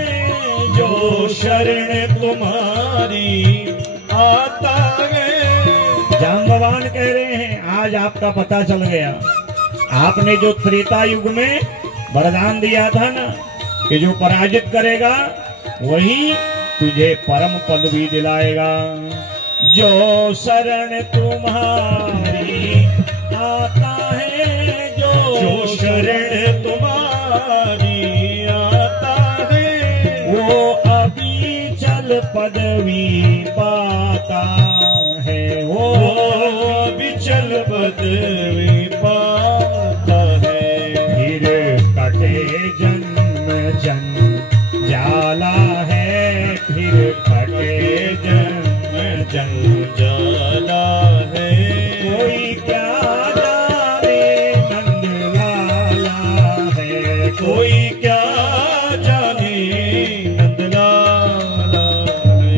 जो शरण तुम्हारी आता है। जाम्बवान कह रहे हैं आज आपका पता चल गया। आपने जो त्रेता युग में वरदान दिया था ना कि जो पराजित करेगा वही तुझे परम पद भी दिलाएगा। जो शरण तुम्हारी आता है, जो शरण तुम्हारी आता है, वो अभी चल पदवी पाता है। वो विचल पदवी पाता है। फिर कटे जन्म जन जाला है, फिर कटे जन्म जन जाला है। कोई क्या जाने नंद लाला है, कोई क्या जाने नंदलाला है।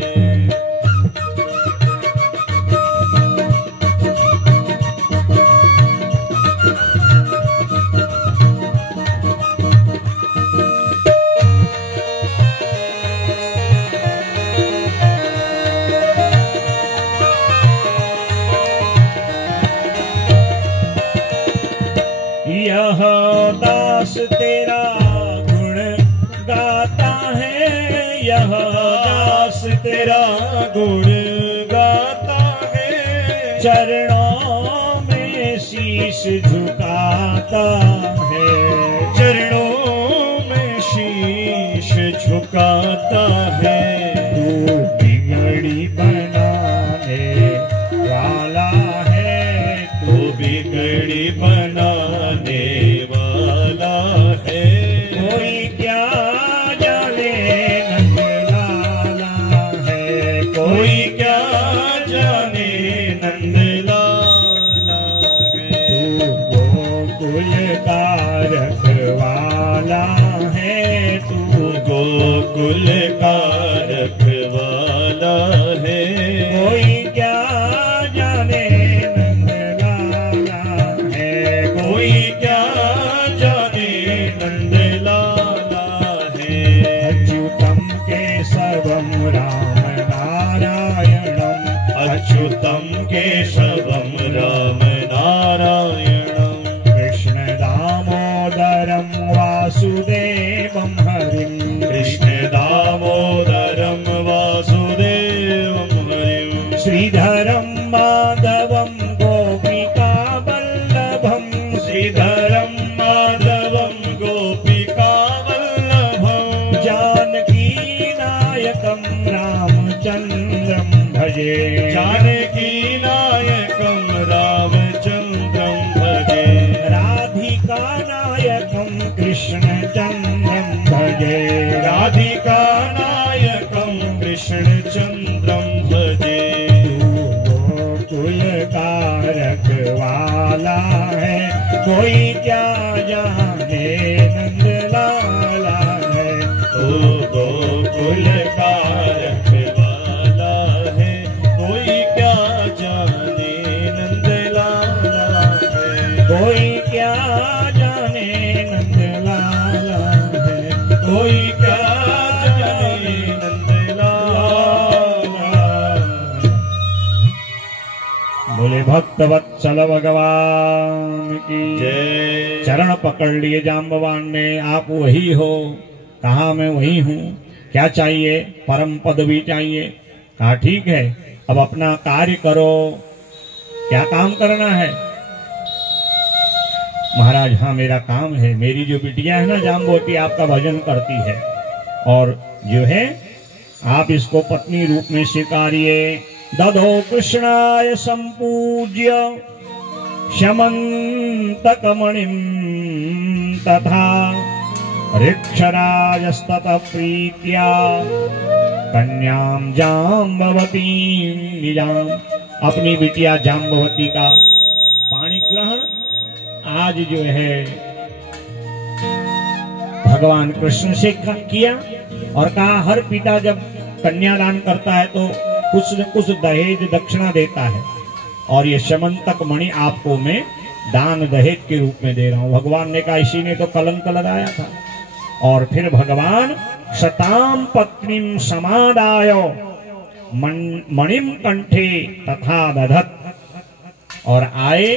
यह दास तेरा गुण गाता है, यह दास तेरा गुण गाता है। चरणों में शीश झुकाता है। चरणों में शीश झुकाता है। तू बिगड़ी बनाने वाला है, तो बिगड़ी बनाने वाला है। कोई क्या जाने नंदलाला है, कोई क्या जाने नंदलाला है। तू गोकुल का रखवाला है, तू गोकुल का रखवाला है। कोई क्या जाने नंदलाला है, कोई क्या जाने नंदलाला है। अच्युतम केशवम राम नारायणम, अच्युतम केशवम राम नारायणम। कृष्ण दामोदरम वासुदेवम हरिम, कृष्ण दामोदरम वासुदेवम हरिम। श्रीधरम माधवम गोपिका वल्लभम, श्रीधरम माधवम गोपिका वल्लभम। जानकी नायकम रामचंद्रम भजे, जानकी नायकम रामचंद्रम भजे। राधिका नायकम कृष्ण चंद्रम भजे, राधिका नायकम कृष्ण चंद्रम भजे। गोकुल का रखवाला है, कोई क्या जाने नंदलाला है। ओ गोकुल का रखवाला है, कोई क्या जाने नंदलाला है। कोई क्या जाने नंदलाला है, कोई क्या जाने नंदलाला। बोले भक्त वत्सल भगवान की जय। चरण पकड़ लिए जाम्बवान ने। आप वही हो, कहा मैं वही हूँ, क्या चाहिए? परम पद भी चाहिए। कहा ठीक है, अब अपना कार्य करो। क्या काम करना है? महाराज हाँ मेरा काम है, मेरी जो बिटिया है ना जाम्बवती आपका भजन करती है और जो है आप इसको पत्नी रूप में स्वीकारिए। दधो कृष्णाय संपूज्य शमंतकमणिं तथा ऋक्षराजस्तत प्रीत्या कन्याम जाम्बवतीं निजाम। अपनी बिटिया जाम्बवती का पाणी ग्रहण आज जो है भगवान कृष्ण से किया और कहा हर पिता जब कन्यादान करता है तो कुछ न कुछ दहेज दक्षिणा देता है और ये शमंतक मणि आपको मैं दान दहेज के रूप में दे रहा हूं। भगवान ने कहा इसी ने तो कलंक लगाया था। और फिर भगवान शताम पत्नीम समादाय मणिम कंठे तथा दधत, और आए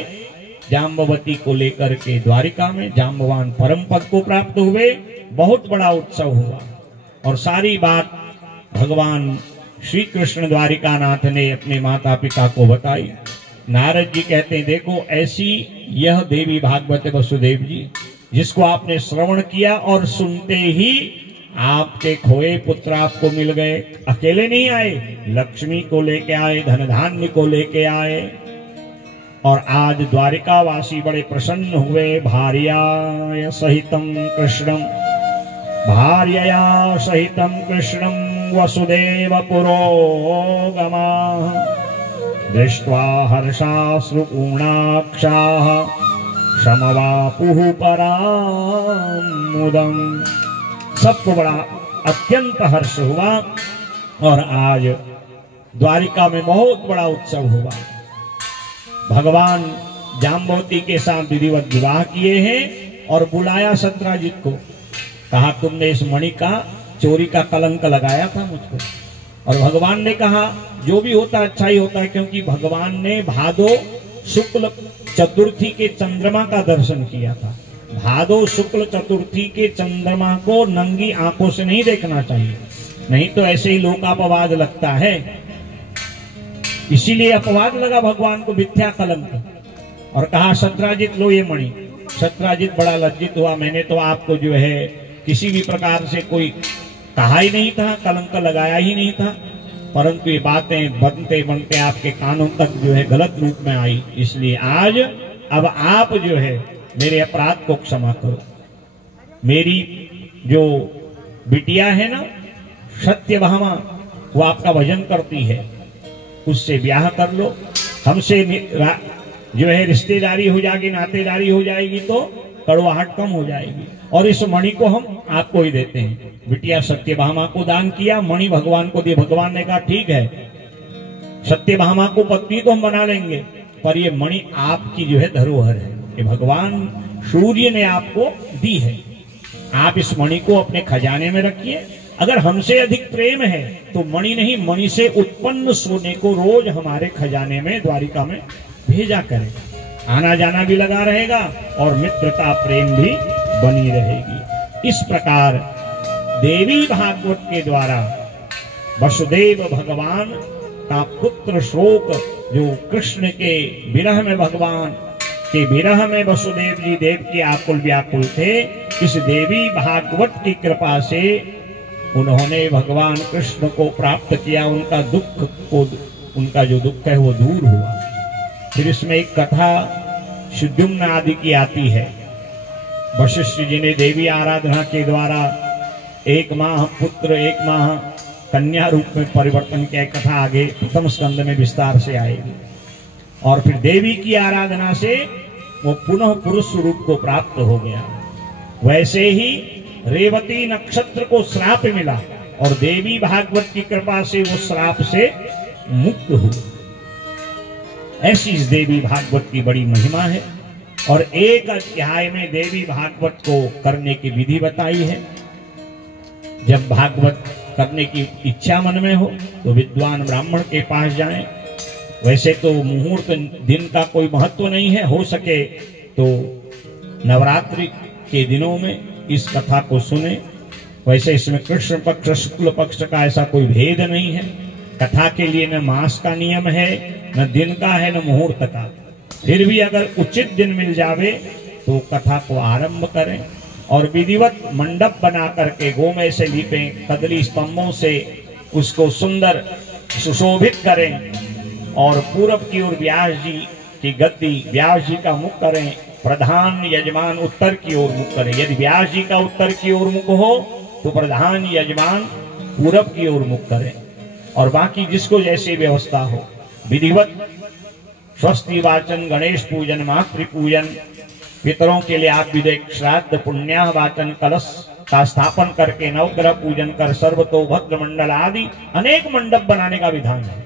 जाम्बवती को लेकर के द्वारिका में। जाम्बवान परम पद को प्राप्त हुए। बहुत बड़ा उत्सव हुआ और सारी बात भगवान श्री कृष्ण द्वारिकानाथ ने अपने माता पिता को बताई। नारद जी कहते हैं देखो ऐसी यह देवी भागवत वसुदेव जी, जिसको आपने श्रवण किया और सुनते ही आपके खोए पुत्र आपको मिल गए। अकेले नहीं आए, लक्ष्मी को लेके आए, धन धान्य को लेके आए। और आज द्वारिका वासी बड़े प्रसन्न हुए। भार्या सहितम कृष्णम, भार्यया सहितम कृष्णम वसुदेव पुरोगमाः दृष्ट्वा हर्षाश्रुपूर्णाक्षाः समवापुः परामुदम्। सबको बड़ा अत्यंत हर्ष हुआ और आज द्वारिका में बहुत बड़ा उत्सव हुआ। भगवान जाम्बवती के साथ विधिवत विवाह किए हैं और बुलाया सत्राजित को। कहा तुमने इस मणि का चोरी का कलंक लगाया था मुझको। और भगवान ने कहा जो भी होता अच्छा ही होता है, क्योंकि भगवान ने भादो शुक्ल चतुर्थी के चंद्रमा का दर्शन किया था। भादो शुक्ल चतुर्थी के चंद्रमा को नंगी आंखों से नहीं देखना चाहिए, नहीं तो ऐसे ही लोकापवाद लगता है। इसीलिए अपवाद लगा भगवान को, मिथ्या कलंक। और कहा सत्राजित लो ये मणि। सत्राजित बड़ा लज्जित हुआ। मैंने तो आपको जो है किसी भी प्रकार से कोई कहा ही नहीं था, कलंक लगाया ही नहीं था, परंतु ये बातें बनते बनते आपके कानों तक जो है गलत रूप में आई। इसलिए आज अब आप जो है मेरे अपराध को क्षमा करो। मेरी जो बिटिया है ना सत्यभामा, वो आपका भजन करती है, उससे ब्याह कर लो। हमसे जो है रिश्तेदारी हो जाएगी, नातेदारी हो जाएगी तो कड़वाहट कम हो जाएगी। और इस मणि को हम आपको ही देते हैं। बिटिया सत्यभामा को दान किया, मणि भगवान को दिए। भगवान ने कहा ठीक है, सत्यभामा को पत्नी तो हम बना लेंगे, पर ये मणि आपकी जो है धरोहर है, ये भगवान सूर्य ने आपको दी है। आप इस मणि को अपने खजाने में रखिए। अगर हमसे अधिक प्रेम है तो मणि नहीं, मणि से उत्पन्न सोने को रोज हमारे खजाने में द्वारिका में भेजा करें। आना जाना भी लगा रहेगा और मित्रता प्रेम भी बनी रहेगी। इस प्रकार देवी भागवत के द्वारा वसुदेव भगवान का पुत्र शोक, जो कृष्ण के विरह में, भगवान के विरह में वसुदेव जी देव की आकुल व्याकुल थे, इस देवी भागवत की कृपा से उन्होंने भगवान कृष्ण को प्राप्त किया। उनका दुख को, उनका जो दुख है वो दूर हुआ। फिर इसमें एक कथा सुद्युम्न आदि की आती है। वशिष्ठ जी ने देवी आराधना के द्वारा एक माह पुत्र, एक माह कन्या रूप में परिवर्तन किया। कथा आगे प्रथम स्कंद में विस्तार से आएगी। और फिर देवी की आराधना से वो पुनः पुरुष रूप को प्राप्त हो गया। वैसे ही रेवती नक्षत्र को श्राप मिला और देवी भागवत की कृपा से वो श्राप से मुक्त हुआ। ऐसी इस देवी भागवत की बड़ी महिमा है। और एक अध्याय में देवी भागवत को करने की विधि बताई है। जब भागवत करने की इच्छा मन में हो तो विद्वान ब्राह्मण के पास जाएं। वैसे तो मुहूर्त दिन का कोई महत्व नहीं है, हो सके तो नवरात्रि के दिनों में इस कथा को सुने। वैसे इसमें कृष्ण पक्ष शुक्ल पक्ष का ऐसा कोई भेद नहीं है। कथा के लिए न मास का नियम है, न दिन का है, न मुहूर्त का। फिर भी अगर उचित दिन मिल जावे तो कथा को आरंभ करें और विधिवत मंडप बना करके गोमय से लीपें, कदली स्तंभों से उसको सुंदर सुशोभित करें और पूरब की ओर व्यास जी की गद्दी, व्यास जी का मुख करें। प्रधान यजमान उत्तर की ओर मुख करें। यदि व्यास जी का उत्तर की ओर मुख हो तो प्रधान यजमान पूरब की ओर मुख करें। और बाकी जिसको जैसे व्यवस्था हो विधिवत स्वस्ति वाचन, गणेश पूजन, मातृ पूजन, पितरों के लिए आप विवेक श्राद्ध, पुण्याह वाचन, कलश का स्थापन करके नवग्रह पूजन कर सर्वतो भद्र मंडल आदि अनेक मंडप बनाने का विधान है।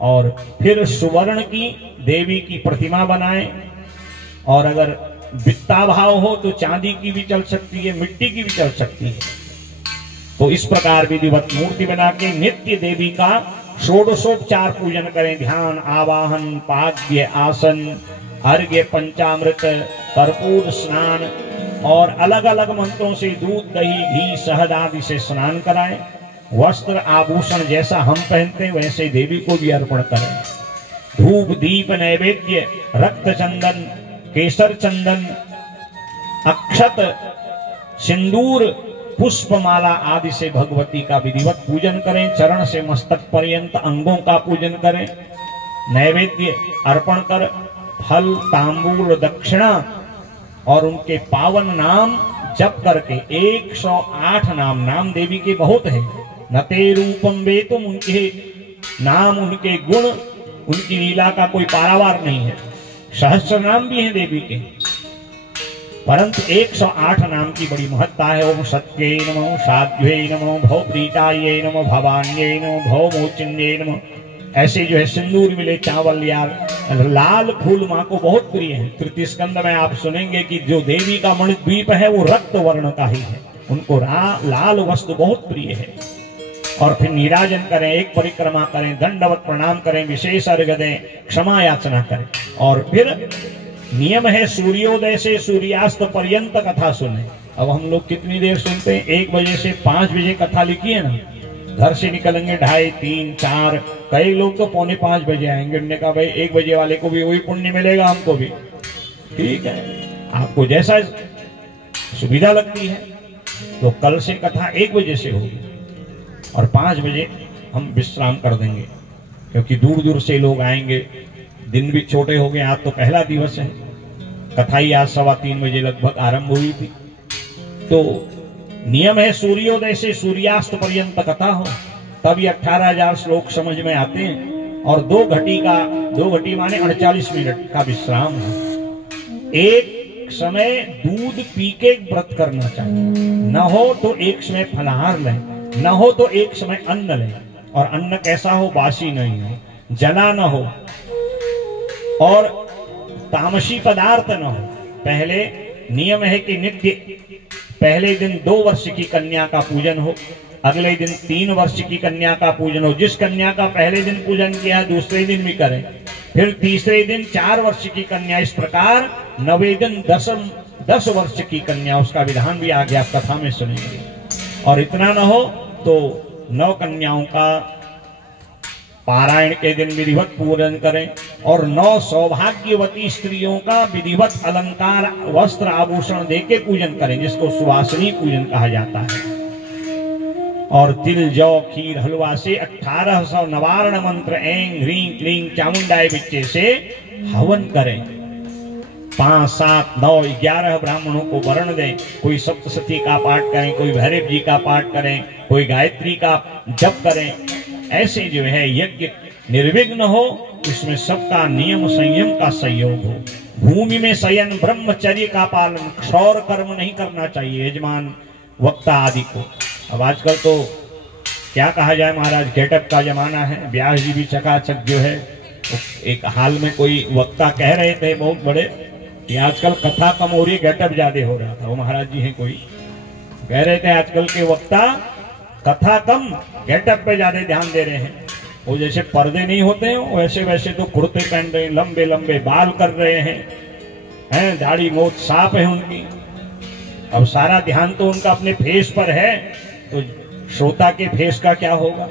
और फिर सुवर्ण की देवी की प्रतिमा बनाएं, और अगर वित्ता भाव हो तो चांदी की भी चल सकती है, मिट्टी की भी चल सकती है। तो इस प्रकार विधिवत मूर्ति बना के नित्य देवी का षोडशोपचार पूजन करें। ध्यान, आवाहन, पाद्य, आसन, अर्घ्य, पंचामृत, कर्पूर स्नान और अलग अलग मंत्रों से दूध, दही, घी, शहद आदि से स्नान कराएं। वस्त्र आभूषण जैसा हम पहनते हैं वैसे देवी को भी अर्पण करें। धूप, दीप, नैवेद्य, रक्त चंदन, केसर चंदन, अक्षत, सिंदूर, पुष्पमाला आदि से भगवती का विधिवत पूजन करें। चरण से मस्तक पर्यंत अंगों का पूजन करें। नैवेद्य अर्पण कर फल, तांबूल, दक्षिणा और उनके पावन नाम जप करके 108 नाम देवी के बहुत है। नते रूपम वेतुम, उनके नाम, उनके गुण, उनकी लीला का कोई पारावार नहीं है। सहस्र नाम भी हैं देवी के, परंतु 108 नाम की बड़ी महत्ता है। ओम सत्ये नमो, साध्वे नमो, भवप्रीताये नमो, भवान्ये नमो, भवमोचिन्ये नमो। ऐसे जो है सिंदूर मिले चावल या लाल फूल माँ को बहुत प्रिय है। तृतीय स्कंद में आप सुनेंगे कि जो देवी का मणिद्वीप है वो रक्त वर्ण का ही है, उनको लाल वस्त्र बहुत प्रिय है। और फिर नीराजन करें, एक परिक्रमा करें, दंडवत प्रणाम करें, विशेष अर्घ्य दें, क्षमा याचना करें। और फिर नियम है सूर्योदय से सूर्यास्त पर्यंत कथा सुने। अब हम लोग कितनी देर सुनते हैं? 1 बजे से 5 बजे कथा लिखी है ना। घर से निकलेंगे 2:30, 3, 4, कई लोग तो 4:45 बजे आएंगे। उन्होंने कहा भाई 1 बजे वाले को भी वही पुण्य मिलेगा, हमको भी। ठीक है, आपको जैसा सुविधा लगती है। तो कल से कथा 1 बजे से होगी और 5 बजे हम विश्राम कर देंगे, क्योंकि दूर दूर से लोग आएंगे। दिन भी छोटे हो गए, आज तो पहला दिवस है। कथा ही आज 2:15 बजे लगभग आरंभ हुई थी। तो नियम है सूर्योदय से सूर्यास्त पर्यंत कथा हो, तभी 18,000 श्लोक समझ में आते हैं। और 2 घटी माने 48 मिनट का विश्राम हो। एक समय दूध पी के व्रत करना चाहिए, न हो तो एक समय फलाहार लें, न हो तो एक समय अन्न लें। और अन्न कैसा हो? बासी नहीं हो, जला न हो और तामसी पदार्थ न हो। पहले नियम है कि नित्य पहले दिन 2 वर्ष की कन्या का पूजन हो, अगले दिन 3 वर्ष की कन्या का पूजन हो। जिस कन्या का पहले दिन पूजन किया दूसरे दिन भी करें, फिर तीसरे दिन 4 वर्ष की कन्या। इस प्रकार 9वें दिन 10 वर्ष की कन्या, उसका विधान भी आगे आप कथा में सुनेंगे। और इतना न हो तो 9 कन्याओं का पारायण के दिन विधिवत पूजन करें। और 9 सौभाग्यवती स्त्रियों का विधिवत अलंकार, वस्त्र, आभूषण देके पूजन करें, जिसको सुवासिनी पूजन कहा जाता है। और तिल, जौ, खीर, हलवा से 1800 नवारण मंत्र ऐं ह्रीं क्लीं चामुंडाय बिच्चे से हवन करें। 5, 7, 9, 11 ब्राह्मणों को वर्ण दें। कोई सप्तशती का पाठ करें, कोई भैरव जी का पाठ करें, कोई गायत्री का जप करें। ऐसे जो है यज्ञ निर्विघ्न हो, उसमें सबका नियम संयम का सहयोग हो। भूमि में शयन, ब्रह्मचर्य का पालन, क्षौर कर्म नहीं करना चाहिए यजमान, वक्ता आदि को। अब आजकल तो क्या कहा जाए महाराज, गेटअप का जमाना है। व्यास जी भी चकाचक जो है। एक हाल में कोई वक्ता कह रहे थे बहुत बड़े कि आजकल कथा कम हो रही, गेटअप ज्यादा हो रहा था। वो महाराज जी हैं कोई, कह रहे थे आजकल के वक्ता कथा कम, गेटअप पे ज्यादा ध्यान दे रहे हैं। वो जैसे पर्दे नहीं होते हैं वैसे वैसे तो कुर्ते पहन रहे हैं, लंबे लंबे बाल कर रहे हैं, दाढ़ी मोछ साफ है उनकी। अब सारा ध्यान तो उनका अपने फेस पर है, तो श्रोता के फेस का क्या होगा?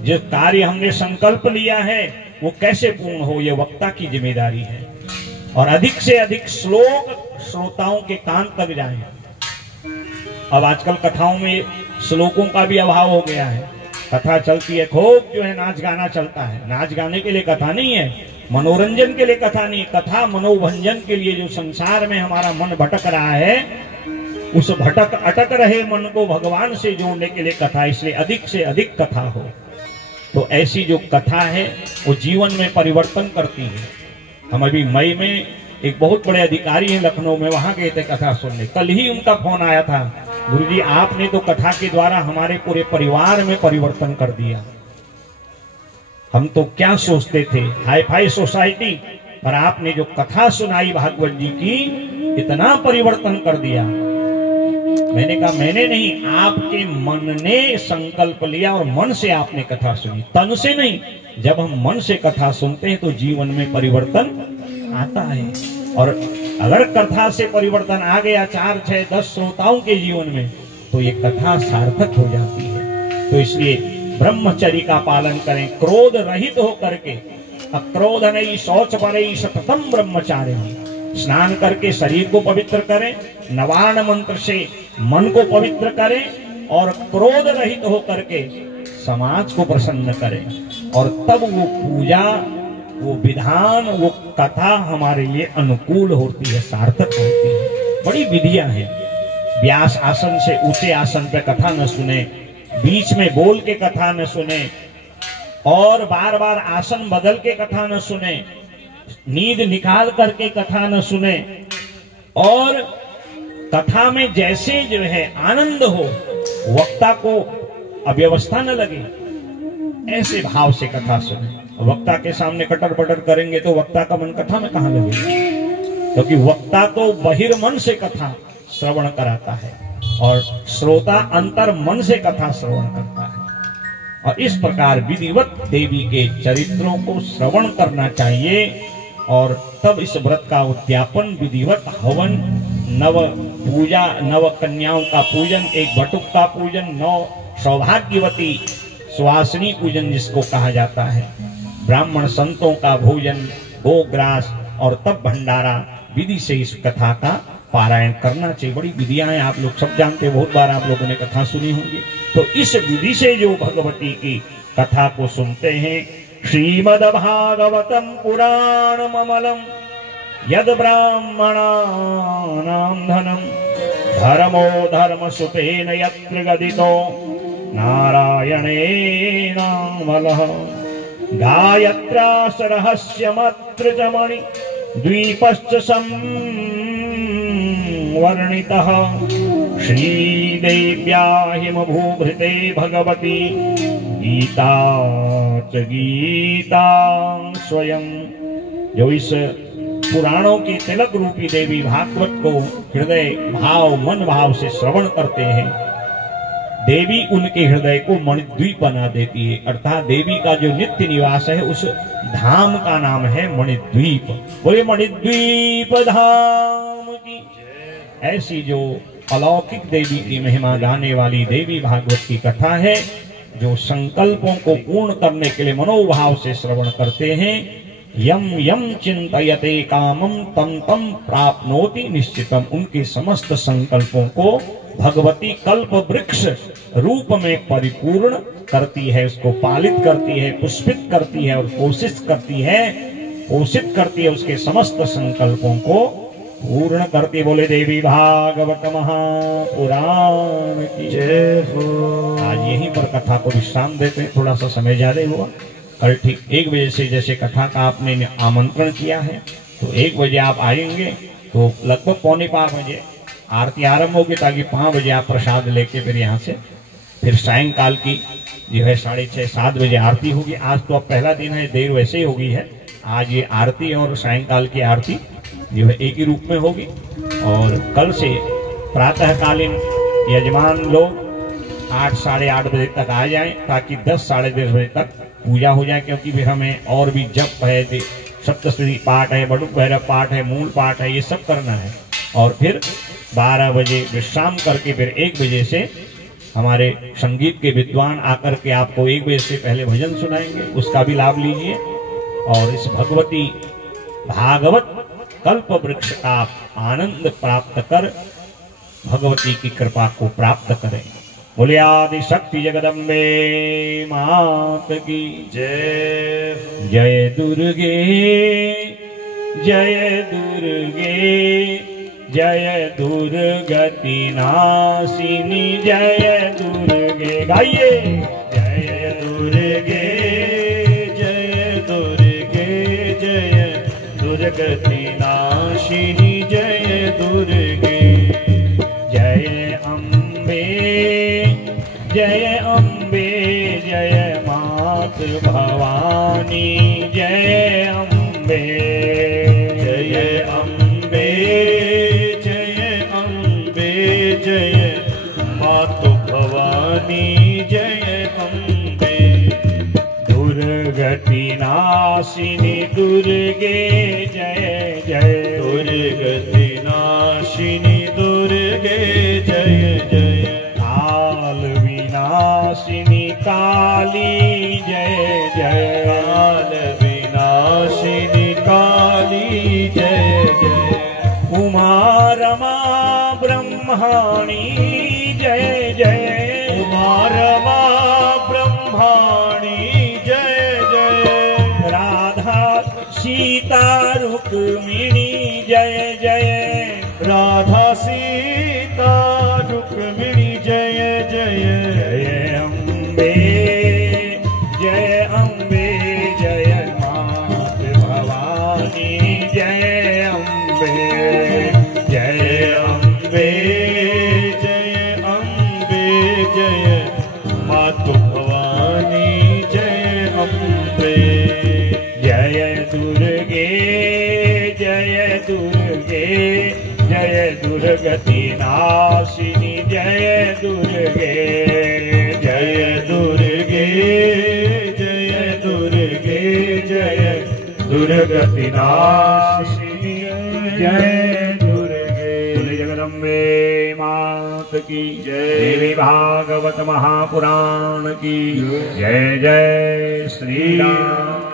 जो कार्य हमने संकल्प लिया है वो कैसे पूर्ण हो, ये वक्ता की जिम्मेदारी है। और अधिक से अधिक श्लोक श्रोताओं के कान तक जाए। अब आजकल कथाओं में श्लोकों का भी अभाव हो गया है। कथा चलती है खूब, जो है नाच गाना चलता है। नाच गाने के लिए कथा नहीं है, मनोरंजन के लिए कथा नहीं, कथा मनोभंजन के लिए। जो संसार में हमारा मन भटक रहा है, उस अटक रहे मन को भगवान से जोड़ने के लिए कथा। इसलिए अधिक से अधिक कथा हो। तो ऐसी जो कथा है वो जीवन में परिवर्तन करती है। हम अभी मई में एक बहुत बड़े अधिकारी हैं लखनऊ में, वहां गए थे कथा सुनने। कल ही उनका फोन आया था, गुरुजी आपने तो कथा के द्वारा हमारे पूरे परिवार में परिवर्तन कर दिया। हम तो क्या सोचते थे, हाई फाई सोसाइटी, पर आपने जो कथा सुनाई भागवत जी की, इतना परिवर्तन कर दिया। मैंने कहा मैंने नहीं, आपके मन ने संकल्प लिया और मन से आपने कथा सुनी, तन से नहीं। जब हम मन से कथा सुनते हैं तो जीवन में परिवर्तन आता है। और अगर कथा से परिवर्तन आ गया 4, 6, 10 श्रोताओं के जीवन में, तो ये कथा सार्थक हो जाती है। तो इसलिए ब्रह्मचर्य का पालन करें, क्रोध रहित हो करके, अक्रोध नहीं शौच परई सततम ब्रह्मचार्य। स्नान करके शरीर को पवित्र करें, नवान मंत्र से मन को पवित्र करें और क्रोध रहित हो करके समाज को प्रसन्न करें, और तब वो पूजा, वो विधान, वो कथा हमारे लिए अनुकूल होती है, सार्थक होती है। बड़ी विधियां हैं। व्यास आसन से ऊंचे आसन पे कथा न सुने, बीच में बोल के कथा न सुने, और बार बार आसन बदल के कथा न सुने, नींद निकाल करके कथा न सुने, और कथा में जैसे जो है आनंद हो, वक्ता को अव्यवस्था न लगे, ऐसे भाव से कथा सुने। वक्ता के सामने कटर पटर करेंगे तो वक्ता का मन कथा में कहां लगेगा? क्योंकि वक्ता तो बहिर्मन से कथा श्रवण कराता है और श्रोता अंतर मन से कथा श्रवण करता है। और इस प्रकार विधिवत देवी के चरित्रों को श्रवण करना चाहिए, और तब इस व्रत का उद्यापन, विधिवत हवन, नव पूजा, नव कन्याओं का पूजन, एक बटुक का पूजन, 9 सौभाग्यवती सुवासिनी पूजन जिसको कहा जाता है, ब्राह्मण संतों का भोजन, गोग्रास, और तब भंडारा विधि से इस कथा का पारायण करना चाहिए। बड़ी विधियां हैं, आप लोग सब जानते हैं, बहुत बार आप लोगों ने कथा सुनी होंगी। तो इस विधि से जो भगवती की कथा को सुनते हैं, श्रीमद् भागवतम पुराणममलम यद ब्राह्मणानां धनम धर्मो धर्मसुतेन यत्र गदितो नारायणेनामलः गायत्रास रहस्यमत्र च मणि द्वीपश्च संवर्णितः श्रीदेव्या हिमभूभृते भगवती गीता च गीता स्वयं। जो इस पुराणों की तिलक रूपी देवी भागवत को हृदय भाव, मन भाव से श्रवण करते हैं, देवी उनके हृदय को मणिद्वीप बना देती है। अर्थात देवी का जो नित्य निवास है, उस धाम का नाम है मणिद्वीप। बोले मणिद्वीप धाम की। ऐसी जो अलौकिक देवी की महिमा गाने वाली देवी भागवत की कथा है, जो संकल्पों को पूर्ण करने के लिए मनोभाव से श्रवण करते हैं, यम यम चिंतयते कामम तम तम प्राप्नोति निश्चितम। उनके समस्त संकल्पों को भगवती कल्प वृक्ष रूप में परिपूर्ण करती है, उसको पालित करती है, पुष्पित करती है और पोषित करती है उसके समस्त संकल्पों को पूर्ण करती। बोले देवी भागवत महापुराण की जय हो। आज यहीं पर कथा को विश्राम देते हैं, थोड़ा सा समय ज्यादा हुआ। कल ठीक 1 बजे से जैसे कथा का आपने आमंत्रण किया है, तो 1 बजे आप आएंगे, तो लगभग 4:45 बजे आरती आरंभ होगी, ताकि 5 बजे आप प्रसाद लेके फिर यहाँ से फिर सायंकाल की जो है 6:30 7 बजे आरती होगी। आज तो अब पहला दिन है, देर वैसे ही होगी है। आज ये आरती और सायंकाल की आरती जो है एक ही रूप में होगी। और कल से प्रातःकालीन यजमान लोग 8 साढ़े 8 बजे तक आ जाएं, ताकि 10 साढ़े 10 बजे तक पूजा हो जाए। क्योंकि फिर हमें और भी जप है, सप्तशती पाठ है, बड़ुक भैरव पाठ है, मूल पाठ है, ये सब करना है। और फिर 12 बजे विश्राम करके फिर 1 बजे से हमारे संगीत के विद्वान आकर के आपको 1 बजे से पहले भजन सुनाएंगे, उसका भी लाभ लीजिए। और इस भगवती भागवत कल्प वृक्ष का आनंद प्राप्त कर भगवती की कृपा को प्राप्त करें। बोले आदि शक्ति जगदम्बे मात की जय। जय दुर्गे जय दुर्गे जय दुर्गति नाशिनी जय दुर्गे। गाइए जय दुर्गे जय दुर्गे जय दुर्गति नाशिनी जय दुर्गे। जय अम्बे जय अम्बे जय माँ मात भवानी जय अम्बे जय अम्बे जय अम्बे जय मातु भवानी जय अम्बे दुर्गति नाशिनी दुर्गे जय जय दुर्गति नाशिनी दुर्गे जय जय काल विनाशिनी काली जय जय काल विनाशिनी काली जय जय उमा रमा ब्रह्माणी जय जय उमा रमा ब्रह्माणी जय जय राधा सीता रुक्मिणी जय जय राधा सीता रुक्मिणी जय जय जय अम्बे जय अम्बे जय मात भवानी जय अम्बे जय अम्बे जय अम्बे जय मातु भवानी जय अम्बे जय दुर्गे जय दुर्गे जय दुर्गति नाशिनी जय दुर्गे जय दुर्गे जय दुर्गे जय दुर्गति नाशिनी जय दुर्गे जगदम्बे मात की जय देवी भागवत महापुराण की जय जय श्री राम।